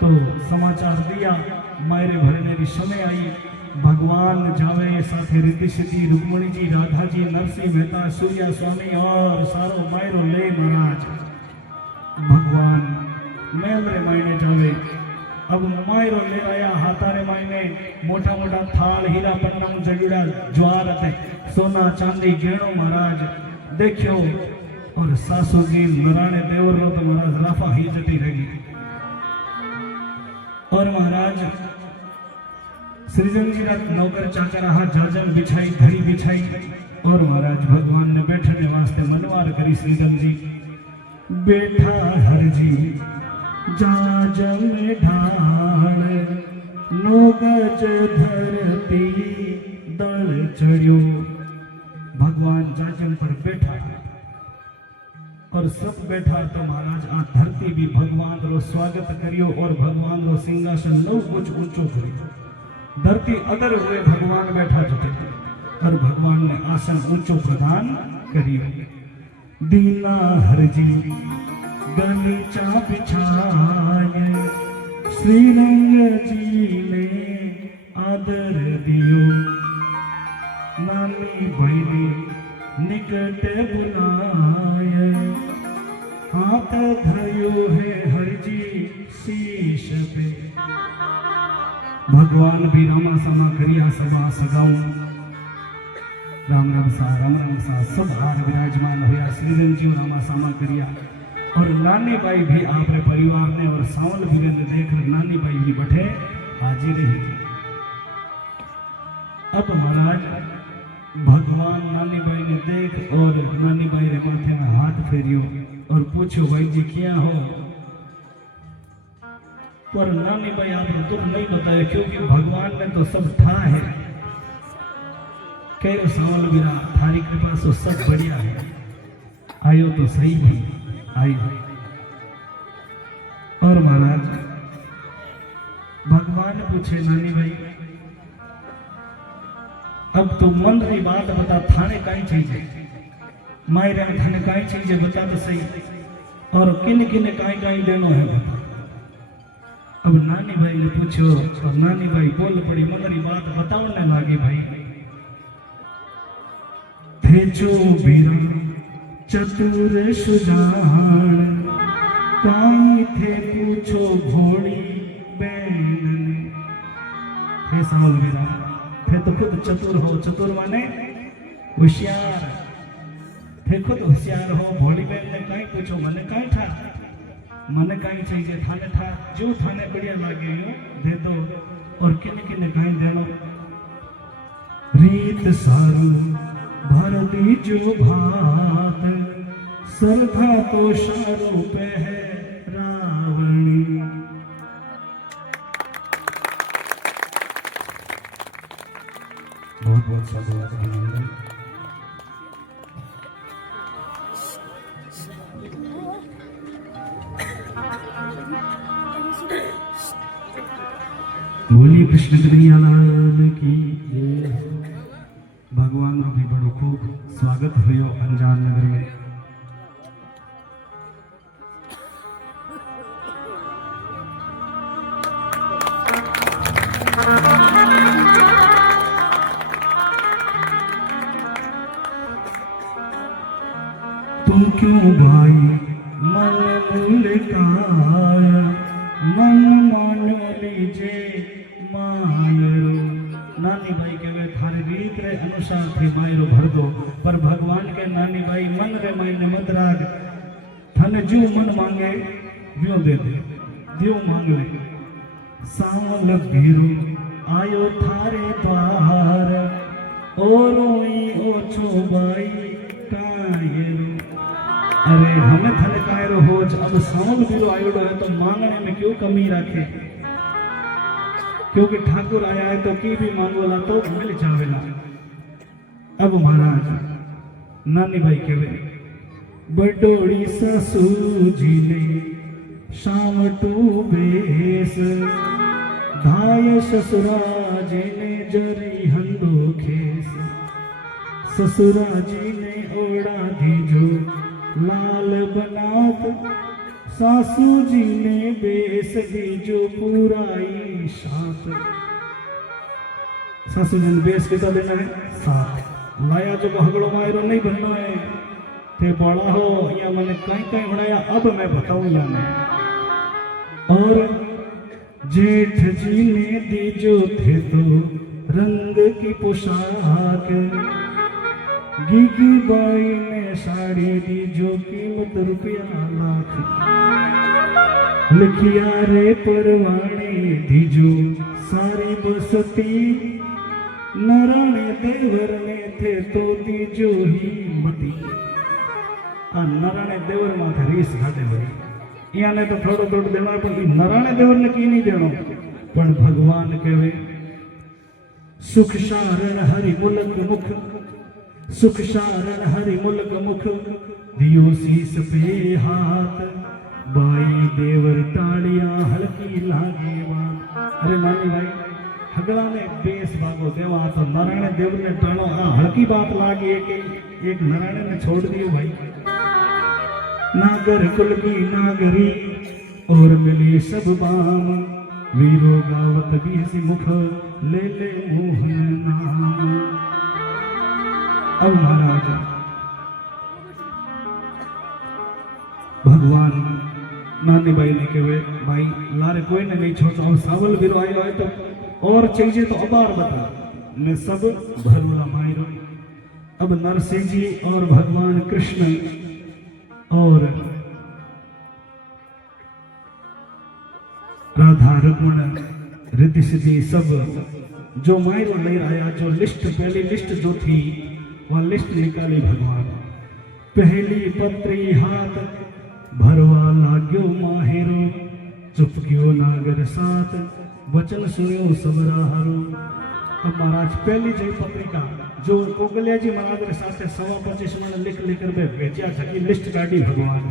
तो समाचार दिया मायरे भरने की समय आई भगवान जावे साथे रिद्धि सिद्धि रुक्मणी जी राधा जी नरसिंह मेहता सूर्या स्वामी और सारो मायरो ले महाराज भगवान मेलरे मायने जावे अब मायरो ले आया हाथारे मायने मोटा मोटा थाल हीरा पन्नम जड़ीड़ा ज्वार थे सोना चांदी गेणो महाराज देखियो और सासू जी नराणे देवर रो तो महाराज राफा ही जटी रही और महाराज श्रीजन जी रात नौकर चाकर रहा जाजन बिछाई घड़ी बिछाई और महाराज भगवान ने बैठने वास्ते मनवार करी। श्रीजन जी बैठा हर जी जाजन ढाल नोगज धरती दल चढ़ियो। भगवान जाजम पर बैठा और सब बैठा तो महाराज आ धरती भी भगवान रो स्वागत करियो और भगवान रो सिंहासन नौ कुछ ऊंचो करियो। धरती अदर हुए भगवान बैठा जुटे और भगवान ने आसन ऊंचो प्रदान करियो। दीना हरजी गलीचा बिछाए श्रीरंग जी ने आदर दियो। नानी बहनी निकट बुलाए हाथ धयो है हरजी शीश पे। भगवान भी रामा समा करिया सभा सगाऊ। राम राम सा सब हार विराजमान होया। श्रीजन जी रामा सामा करिया और नानी बाई भी आपरे परिवार ने और सावल वीरेंद्र देख नानी बाई भी बैठे हाजिर रही। अब महाराज भगवान नानी बाई ने देख और नानी बाई रे माथे में हाथ फेरियो और पूछो भाई जी क्या हो। पर नानी बाई आपने दुख नहीं बताया क्योंकि भगवान ने तो सब ठा है। कह सावल वीरा थारी कृपा से सब बढ़िया है। आयो तो सही भी आई। और महाराज भगवान पूछे नानी भाई अब तो मन की बात बता थाने काई चाहिए मायरे में थाने काई चाहिए बता तो सही और किन किन काई काई देनो है बता। अब नानी भाई ने पूछो और नानी भाई बोल पड़ी मन की बात बताने लागी। भाई थे जो बीरा चतुर सुजान काई थे पूछो घोड़ी बैन। हे सावल बीरा थे तो खुद चतुर हो। चतुर माने होशियार। थे खुद होशियार हो। भोली बहन ने कहीं पूछो मने कहीं था मने कहीं चाहिए थाने था जो थाने बढ़िया लागे यो दे दो और किन किन कहीं देनो। रीत सारू भर दी जो भात सरधा तो शारू पे है रावणी। बहुत बहुत साधुवाद अभिनंदन। बोलिए कृष्ण कन्हैया लाल की जय। भगवान रो भी बड़ो खूब स्वागत हुयो अंजार नगर में। तुम क्यों भाई मन मुलकाया मन मान लीजे मायरो। नानी भाई के वे थारी रीत रे अनुसार थे मायरो भर दो। पर भगवान के नानी भाई मन रे मायने मत राग थने जो मन मांगे व्यो दे दे दियो मांग ले। सावल भीरो आयो थारे द्वार ओरोई ओछो बाई कायरो। अरे हमें थने कायरो हो अब सावल भीरो आयोडो है तो मांगने में क्यों कमी रखे क्योंकि ठाकुर आया है तो की भी मांगोला तो मिल जावेला। अब महाराज नानी भाई केवे बडोड़ी ससु जी ने शाम टू बेस धाय ससुरा जी ने जरी हंदो खेस। ससुरा जी ने ओढ़ा दीजो लाल बनात सासू जी ने बेस दीजो पूराई साथ। सासू जी ने बेस कितना देना है साथ। लाया जो हगड़ो मायरो नहीं बनना है थे बड़ा हो या मैंने कहीं कहीं बनाया अब मैं बताऊंगा मैं। और जेठ जी ने दीजो थे तो रंग की पोशाक। गीगी बाई ने साड़ी दी जो कीमत ₹1,00,000। लिखिया रे परवाणे दीजो सारी बसती नारायण देवर ने थे तो दीजो ही मती। आ नारायण देवर माथे रीस खाते भाई याने तो थोड़ो थोड़ो देना पर नारायण देवर ने की नहीं देनो पण भगवान कहे सुख शारण हरि मुलक मुख सुख शारण हरि मुलक मुख दियो शीस पे हाथ बाई देवर टाड़िया हल्की लागे बात। अरे मानी भाई हगड़ा ने बेस भागो देवा तो नारायण देव ने टाणो हाँ हल्की बात लागी एक नारायण ने छोड़ दियो भाई। नागर कुल की नागरी और मिले सब बाम वीरो गावत बीसी मुख ले ले मोहन नाम। अब महाराज भगवान नानी बाई ने कहे भाई लारे कोई ने नहीं छोड़ो और सावल वीरो आयो है तो और चाहिए तो अबार बता ने सब भरोला मायरो। अब नरसिंह जी और भगवान कृष्ण और राधा रुक्मण रिद्धि सिद्धि सब जो मायरो ले आया जो लिस्ट पहली लिस्ट जो थी वह लिस्ट निकाली भगवान। पहली पत्री हाथ भरवा लाग्यो माहेरो चुपकियो नागर साथ वचन सुनियो सबरा हरो। अब महाराज पहली जो पत्रिका जो कोकलिया जी महाराज के साथ 25 मन लिख लेकर भेजा थकी लिस्ट काटी भगवान।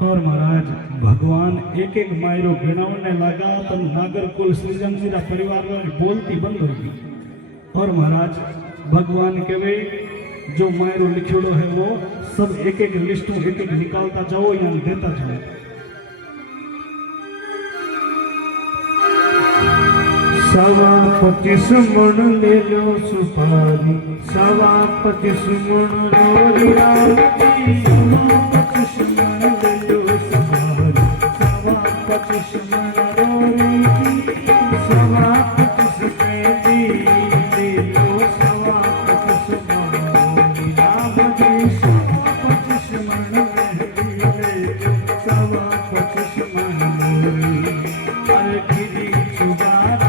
और महाराज भगवान एक एक मायरो गिनावने लगा तो नागर कुल सृजन जी परिवार वाली बोलती बंद होगी। और महाराज भगवान कहे जो मायरो लिखियोड़ो है वो सब एक एक लिस्ट एक एक निकालता जाओ या देता जाओ। सवा 25 मन ले लो सुपारी सवा 25 मन रोरिया सवा 25 मन ले लो सुपारी सवा 25 मन रोरी सवा 25 पेटी ले लो सवा 25 मन रोरी राम जी सवा 25 मन ले लो सवा 25 मन रोरी अरे गिरी चुबारा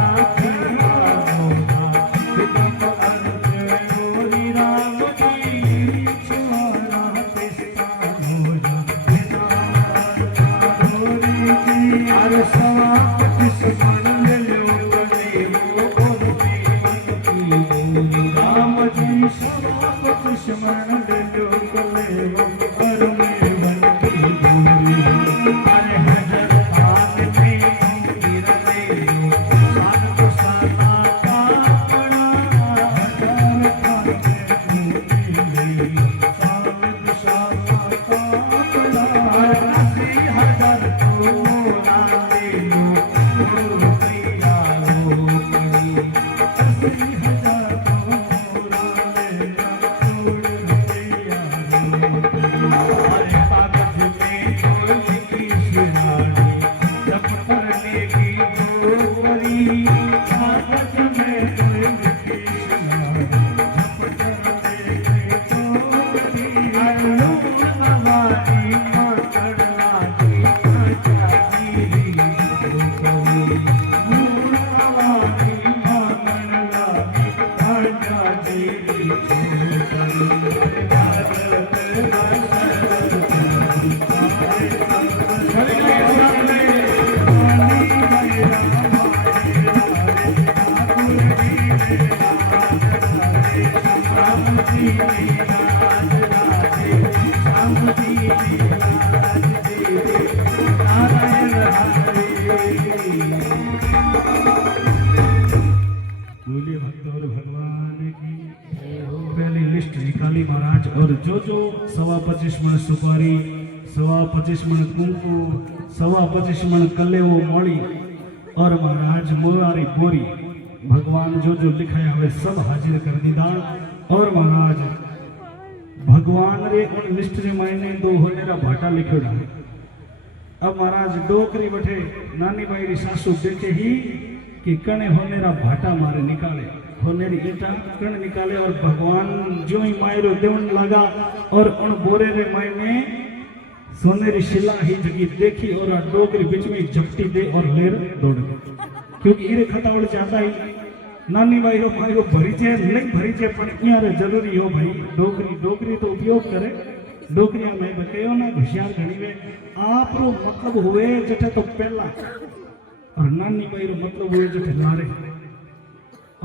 बोलिए भक्त और भगवान की। पहली लिस्ट निकाली महाराज और जो 25 मन सुपारी 25 मन कुंकू 25 मन कलेवो मोड़ी और महाराज मोरारी बोरी भगवान जो लिखाया हुए सब हाजिर कर दीदा। और महाराज भगवान रे उन लिस्ट रे मायने 2 होनेरा भाटा लिखोड़ा है। अब महाराज डोकरी बैठे नानी बाई री सासू देखे ही कि कणे होनेरा भाटा मारे निकाले होनेरी ईटा कण निकाले और भगवान जो ही मायरो देवन लगा और उन बोरे रे मायने सोनेरी शिला ही जगी देखी और डोगरी बीच में झपटी दे और लेर दौड़ गई, क्योंकि इरे खटावड़ ज्यादा ही नानी भाई रो भाई रो भरी छे नहीं भरी छे पण इया रे जरूरी हो भाई डोगरी डोगरी तो उपयोग करे डोगरिया में बकयो ना होशियार घणी वे आप रो मतलब हुए जठे तो पहला और नानी भाई रो मतलब हुए जठे लारे।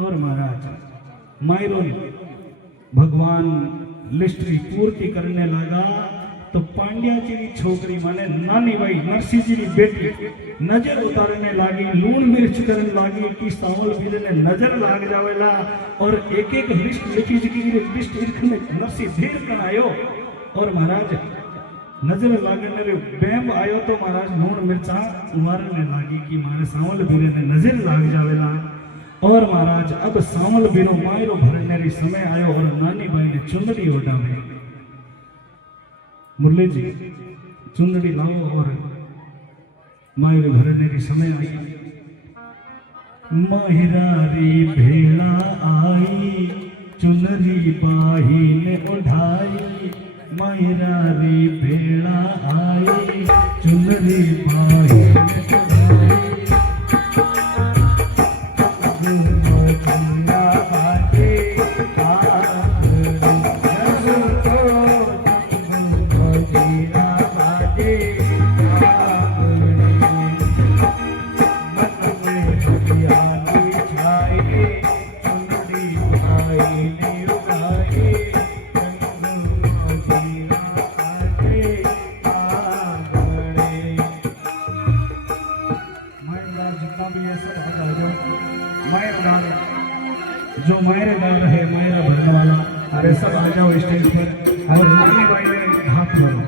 और महाराज मायरो भगवान लिस्ट्री पूर्ति करने लगा तो पांड्या जी की छोकरी माने नानी भाई नरसिंह जी की बेटी नजर उतारने लागी, लूण मिर्च करने लागी कि सावल वीर ने नजर लाग जावेला और एक एक लिस्ट लिखी जी की लिस्ट इरखने नरसिंह धीर कन आयो और महाराज नजर लागने रे बेम आयो तो महाराज लूण मिर्चा उमारने लागी कि मारे सावल वीर ने नजर लाग जावेला। और महाराज अब सावल वीरो मायरो भरने री समय आयो और नानी भाई ने चुंदड़ी ओढ़ावे। मुरली जी चुंदड़ी लाओ और मायरे भरने की समय आई। माहिरारी भेड़ा आई चुनरी बाही ने उठाई, माहिरारी भेड़ा आई चुनरी बाही ने उठाई। जो मायरे गा रहे मायरा भरने वाला, अरे सब आ जाओ स्टेज पर और नानी भाई ने हाथ धरो,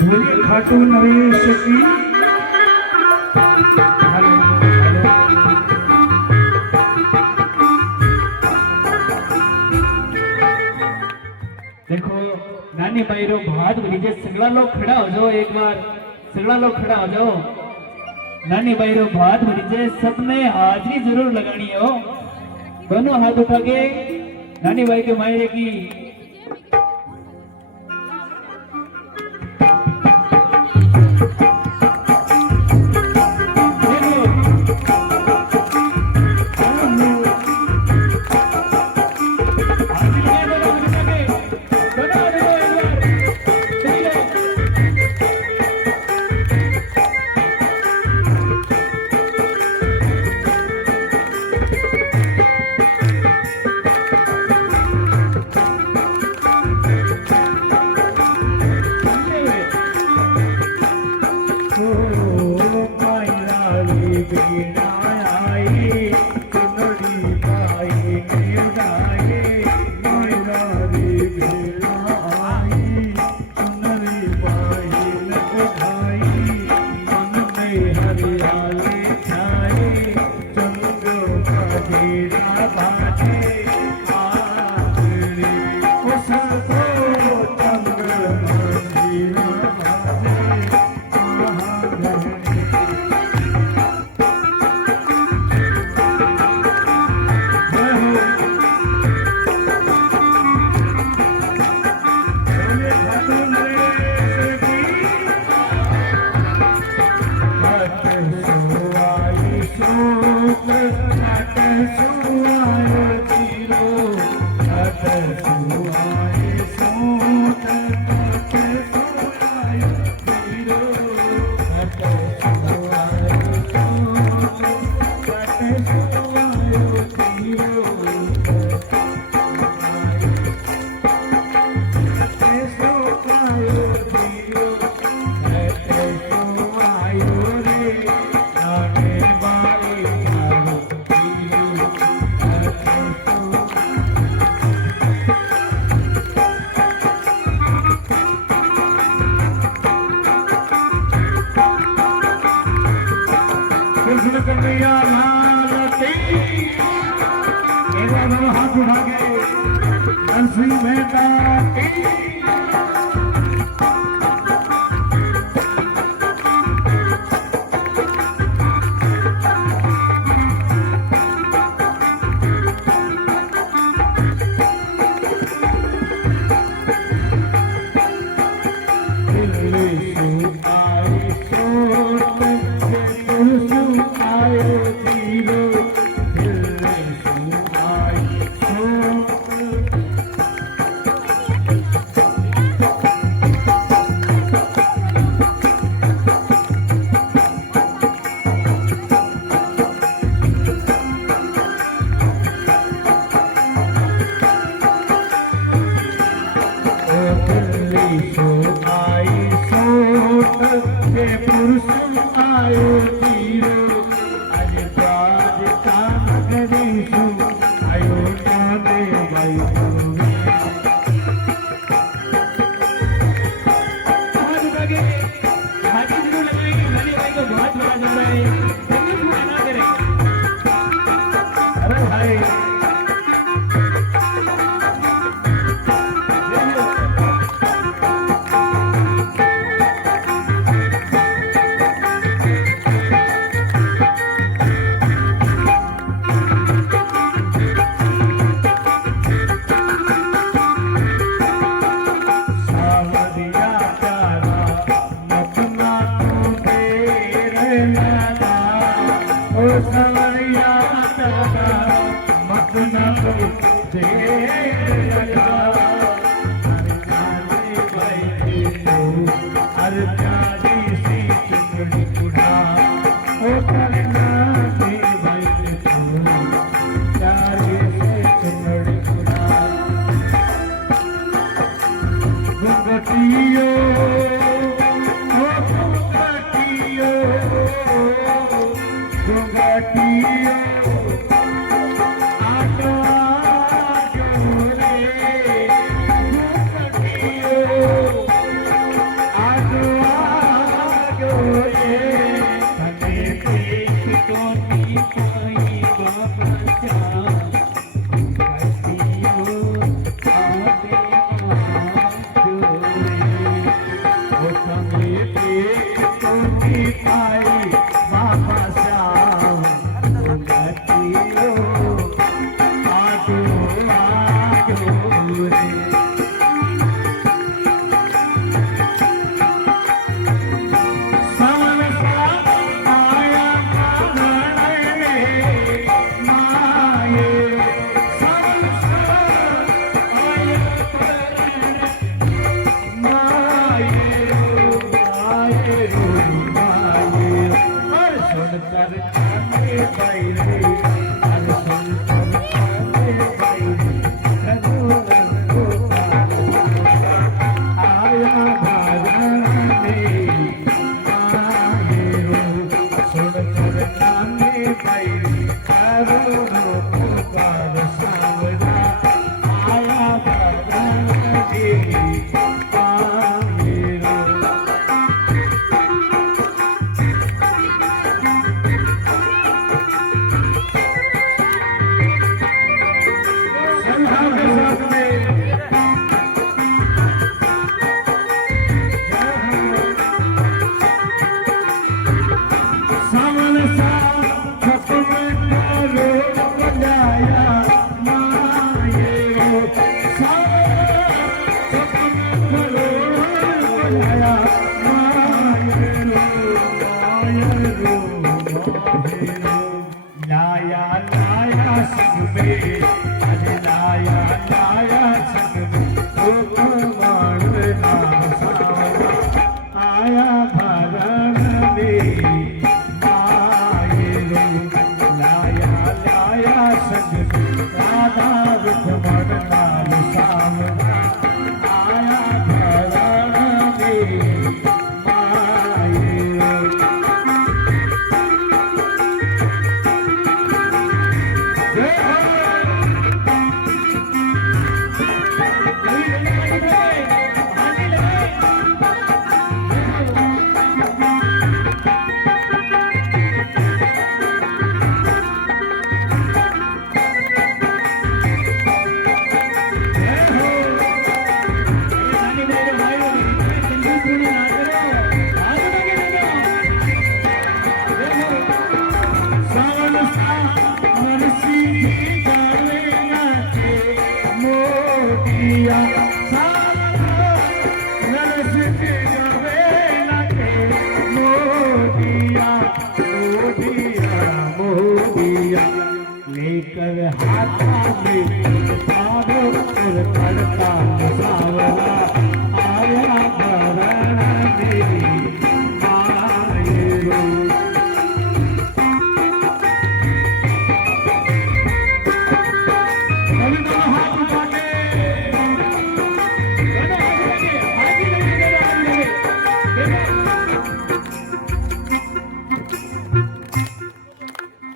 बोलिए खाटू नरेश की। देखो नानी भाई रो भात भरीजे सगला लोग खड़ा हो जाओ, एक बार सगला लोग खड़ा हो जाओ। नानी भाई रो भात भरीजे सबने हाजरी जरूर लगानी हो। दोनों हाथ उठा के नानी भाई के मायरे की हाथ उठा के नरसिंह मेहता आयो जीरो दिल सू आई सो हाथी जरूर लगाएंगे नानी भाई को बहुत बड़ा लग रहा है जल्दी पूरा ना करें अरे भाई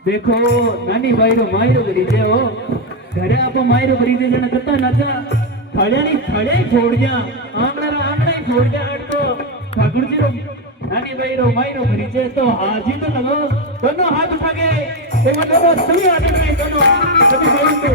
देखो नानी भाईरो मायरो गरीजे हो घरे आपो मायरो गरीजे जने कता नाचा थळ्यानी थळे छोड़ जा आंगणा छोड़ जा अटको ठाकुर जी रो नानी भाईरो मायरो गरीजे तो हाजी तो लगो दोनों हाथ उठा के ते मतलब सभी हाथ में दोनों सभी बोल के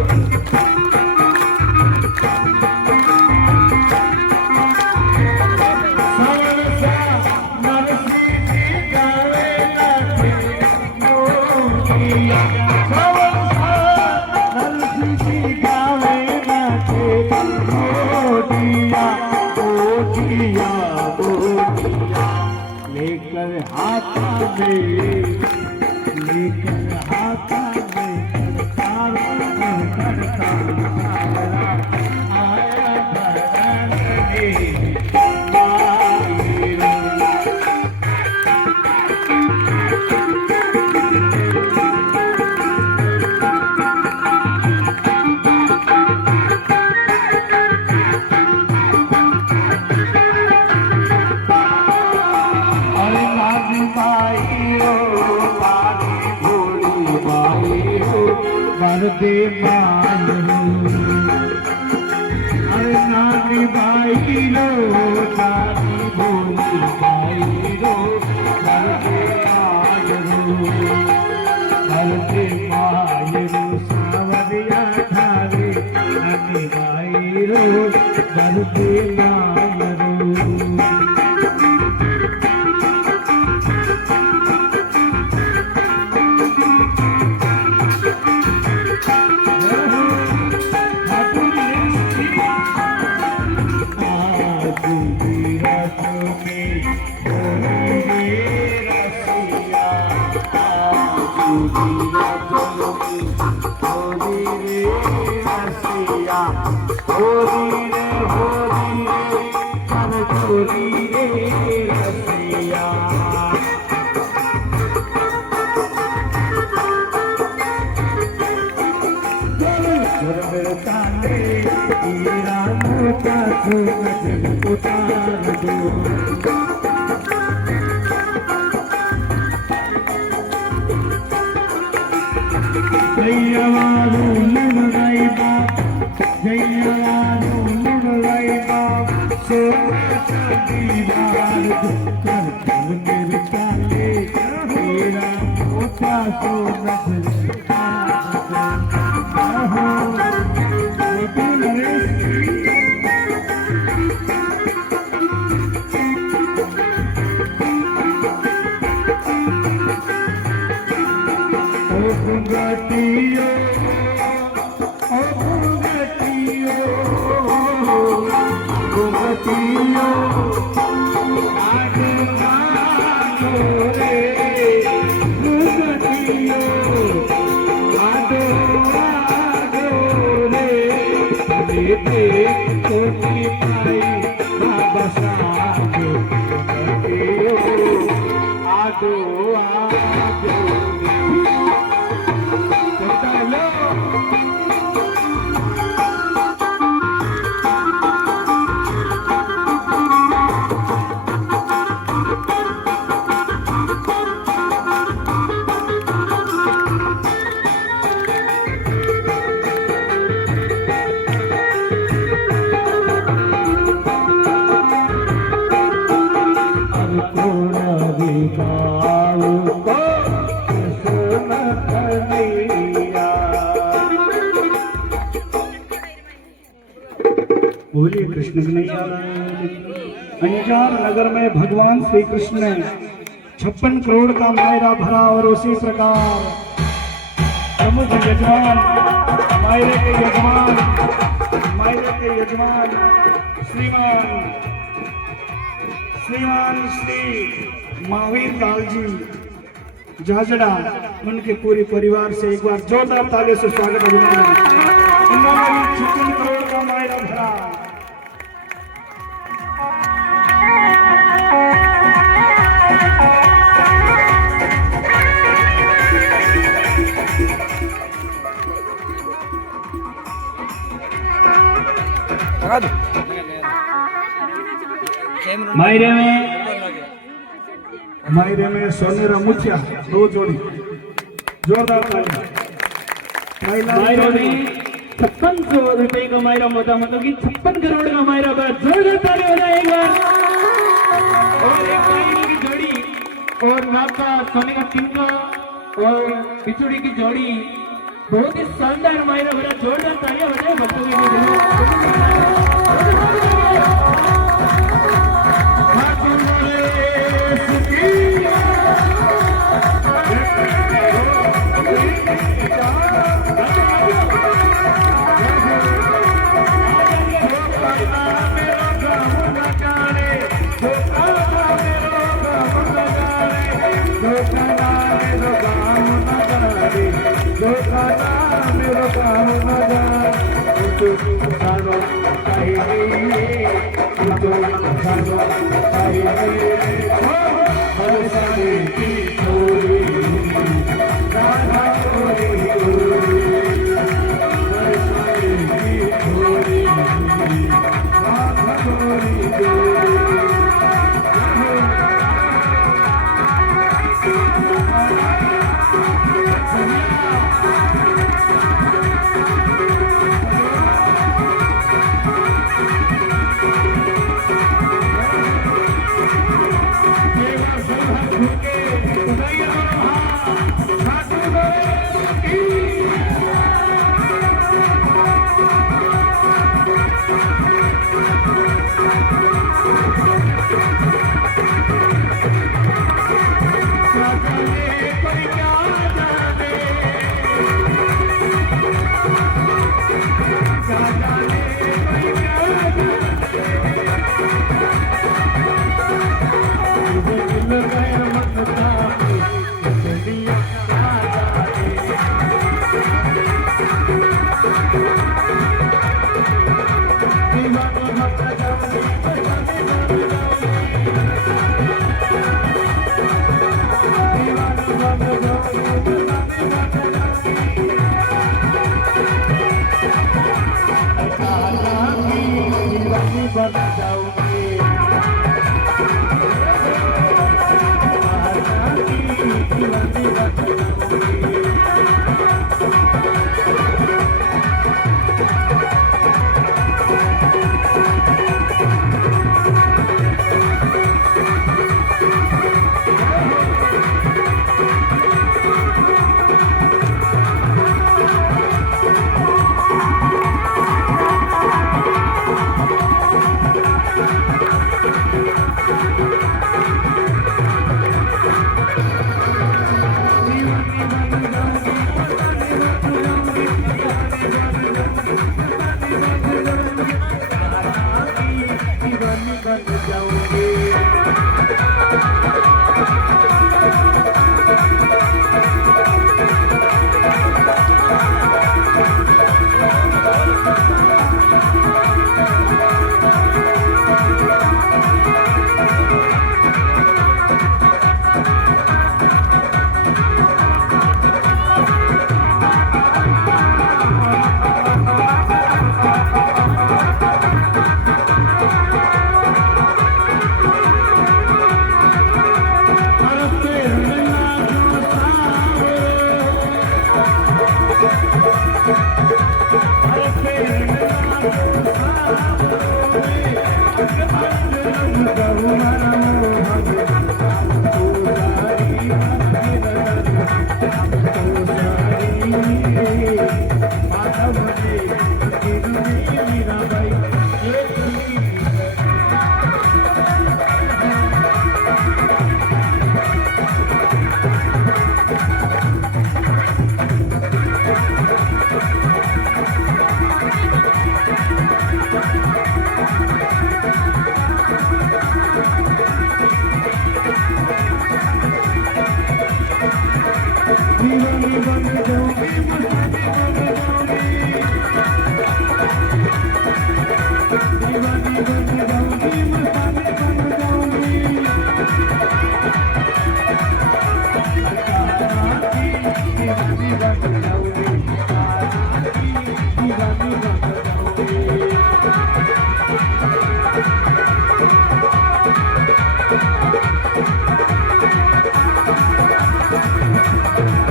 दे अरे नानी भाई रो नानी भोली भाई रो दे मायरू सावरिया थारे नानी भाई रो दे मायरू बोलिए कृष्ण कन्हैया। अंजार नगर में भगवान श्री कृष्ण ने 56 करोड़ का मायरा भरा और उसी प्रकार समुद्र यजमान मायरे के यजमान श्रीमान श्री महावीर लाल जी जाजड़ा उनके पूरे परिवार से एक बार जोरदार तालियों से स्वागत अभिनंदन। उन्होंने 56 करोड़ का मायरा भरा। मायरे में सोनेरा मुखिया 2 जोड़ी जोरदार ताली। मायरा में 5600 रुपए का मायरा मोटा मतलब कि 56 करोड़ का मायरा बस जोरदार ताली हो जाए एक बार। और एक मायरे की जोड़ी और नाक का सोने का टिंका और बिछुड़ी की जोड़ी बहुत ही शानदार मायरा बड़ा जोरदार तालियां बजाए भक्तों के लिए।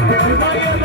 Everybody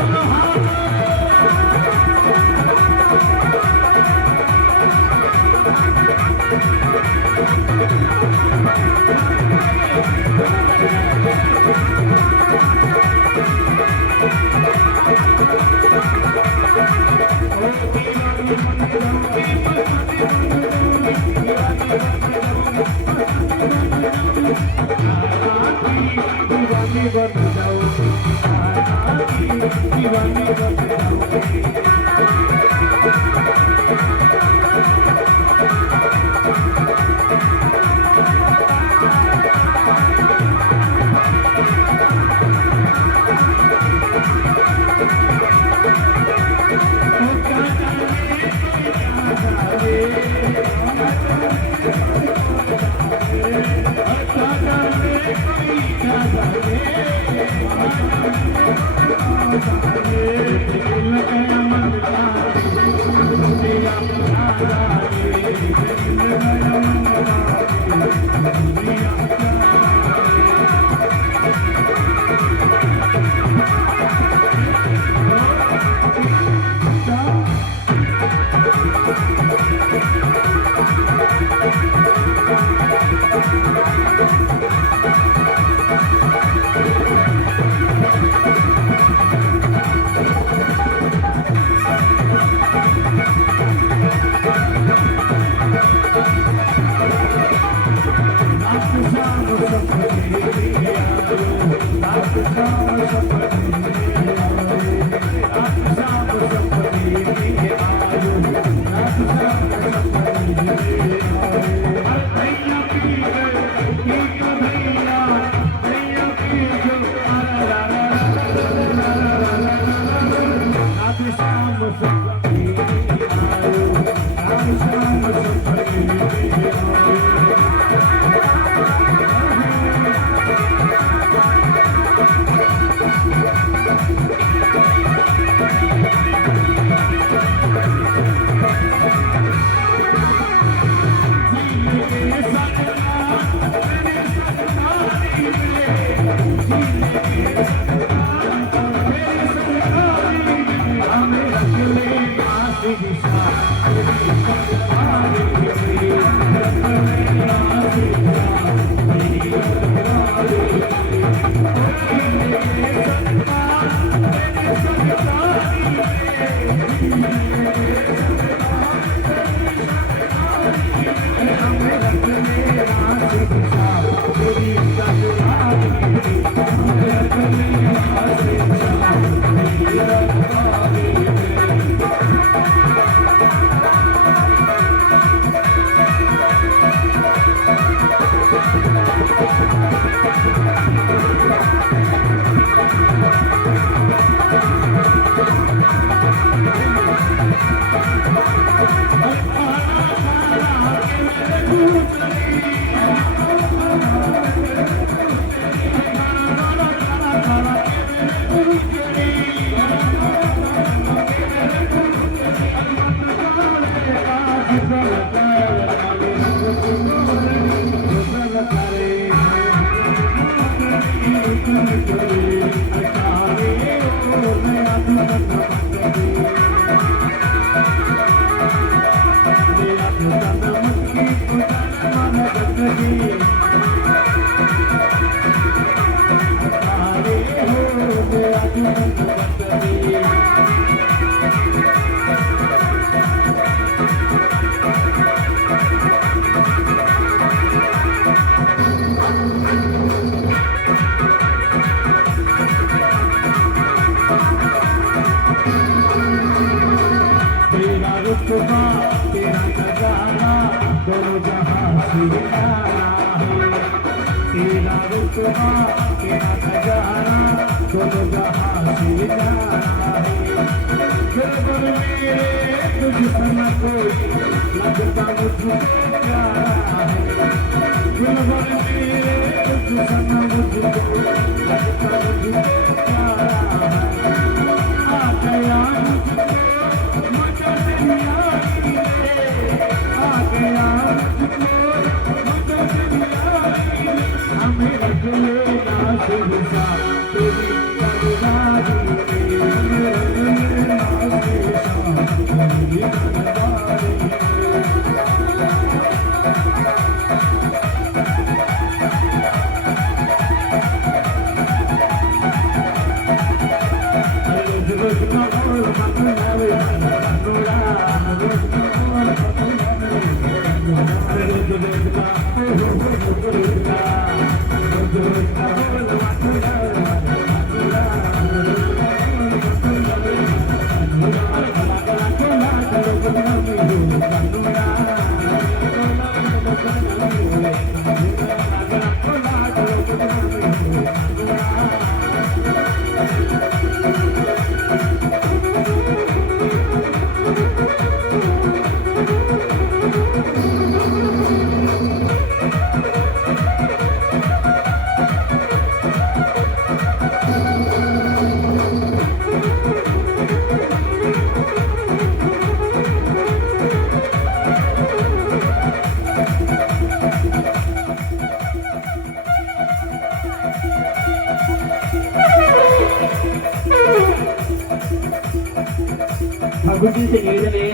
ठाकुर जी से निवेदन है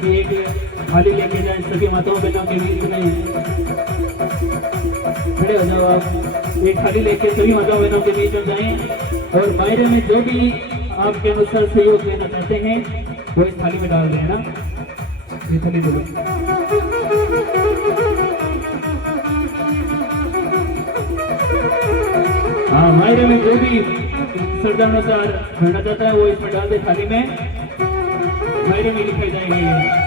कि एक थाली लेके जाए सभी माताओं बहनों के बीच में खड़े हो जाओ आप। एक थाली लेके सभी माताओं बहनों के बीच में जाएं और मायरे में जो भी आपके अनुसार सहयोग देना चाहते हैं वो इस थाली में डाल दें ना। ये थाली दे दो। हाँ, मायरे में जो भी श्रद्धा अनुसार भरना चाहता है वो इसमें डाल दे थाली में। मायरे में लिखा जाएगा ये।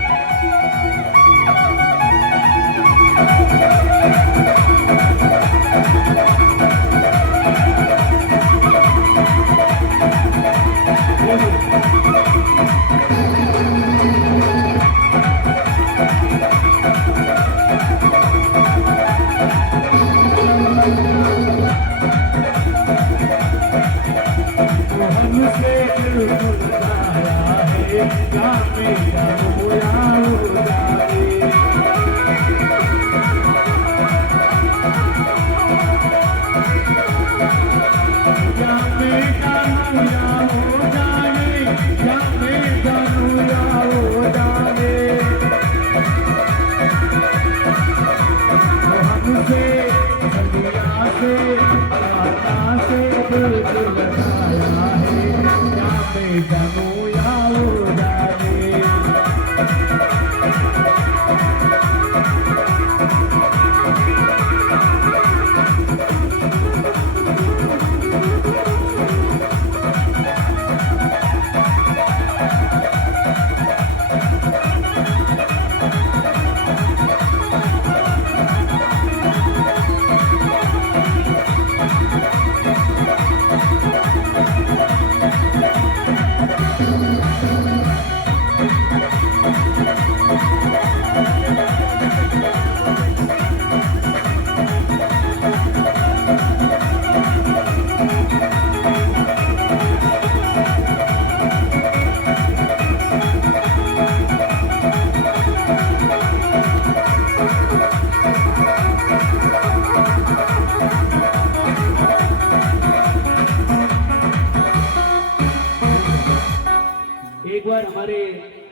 हमारे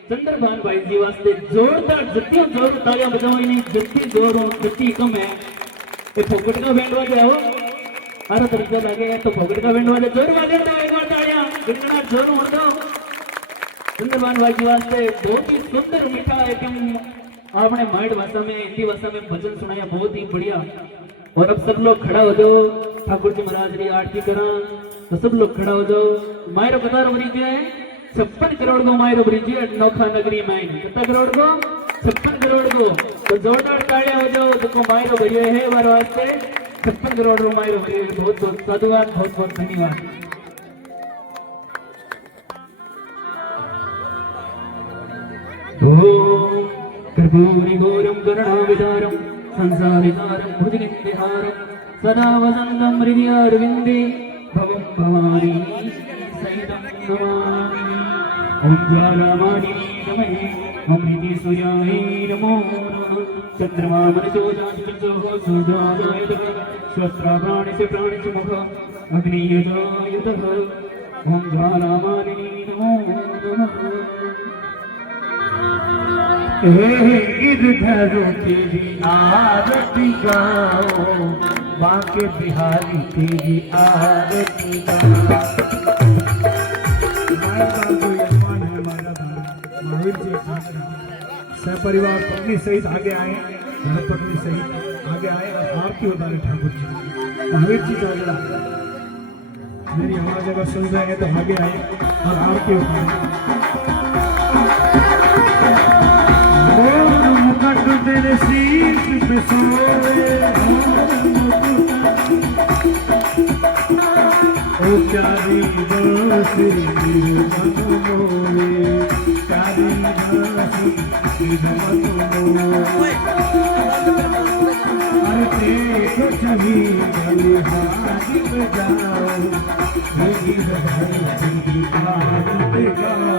चंद्रभान भाई जी वास्ते जोरदार जत्तियों जोर तालियां बजाओ। इन्हीं जत्ती जोर हो जत्ती कम है। ये फोकट का बैंड वाले आओ आरा तरीका लगे तो फोकट का बैंड वाले जोर वाले तो एक बार तालियां कितना जोर हो दो। चंद्रभान भाई जी वास्ते बहुत ही सुंदर मीठा आइटम आपने माइंड भाषा में हिंदी भाषा में भजन सुनाया, बहुत ही बढ़िया। और अब सब लोग खड़ा हो जाओ, ठाकुर जी महाराज की आरती करा तो सब लोग खड़ा हो जाओ। मायरो कतार मरीज है 56 करोड़ को मायरो ब्रिज नौखा नगरी माइन कितना करोड़ को 56 करोड़ को। तो जोरदार तालियां हो जाओ तो मायरो भरियो है बार वास्ते 56 करोड़ को मायरो भरियो। बहुत बहुत साधुवाद, बहुत बहुत धन्यवाद। ओम कर्पूरी गौरम करुणाविदारम संसारितारम भुजगेन्द्रहारम सदा वसंतम हृदयारविंदे भवं भवानी सहितं नमामि। ओम ज्वालामानी नमः ओम नीति सूर्याय नमो नमः। चंद्रमा मनसो जातः सूर्याय स्वस्त्र प्राणिस्य प्राणिस्य मुख अग्नियजायतः। ओम ज्वालामानी नमो नमः। गिरधरों तेरी आरती गाओ, बांके बिहारी तेरी आरती गाओ। महावीर जी सपरिवार पत्नी सहित आगे आए, पत्नी सहित आगे आए और आरती उतारे ठाकुर जी। महावीर जी चादरा मेरी आवाज अगर सुन रहे हैं तो आगे आए और आरती उतारे। तेरे शीश पे सोए ओ प्यारी बांसुरी मन मोरे, प्यारी बांसुरी मन मोरे। अरे देखो छवि गले हाथ बजाओ, मेरी बधाई तेरी आरती गाओ।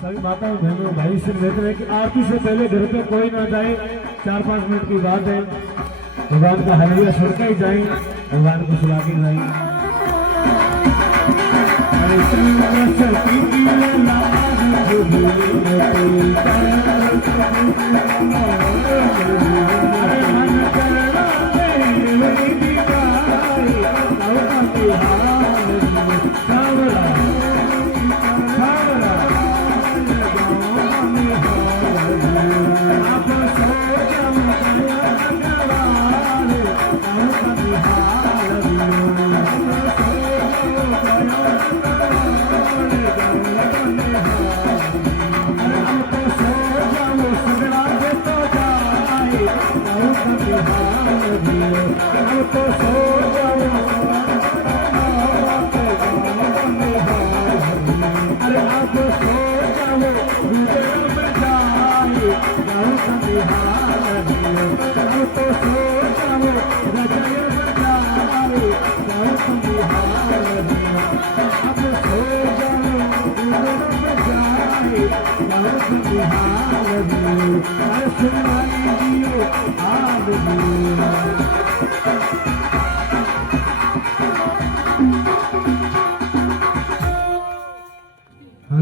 सभी माताओं बहनों भाई से कहते हैं कि आरती से पहले घर पे कोई ना जाए। 4-5 मिनट की बात है, भगवान का हरिया सुन के ही जाए, भगवान को सुना के जाए।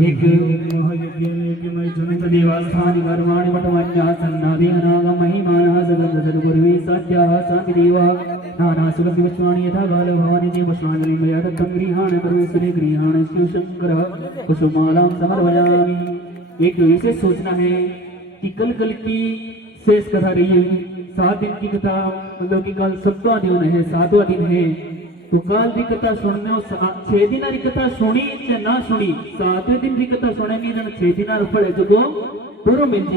एक देवस्थान कर्माणि पटमन्या सन्नादि अनाग महिमानः सगत सद्गुरुवे सत्याः शान्तिदेवा नाना सुगति पुष्पाणि यथा बाल भवानि देव पुष्पाञ्जलिं मया दत्तं गृहाण परमेश्वरे गृहाण शिवशंकरः कुसुमालां समर्पयामि। एक विशेष सूचना है कि कल की शेष कथा रही है, 7 दिन की कथा, मतलब कि कल 7वां दिन है, 7वां दिन है। तो कल की कथा सुनने 6 दिन की कथा सुनी चाहे ना सुनी, 7वें दिन की कथा सुने नहीं 6 दिन फल जो पूरा मिल जाए।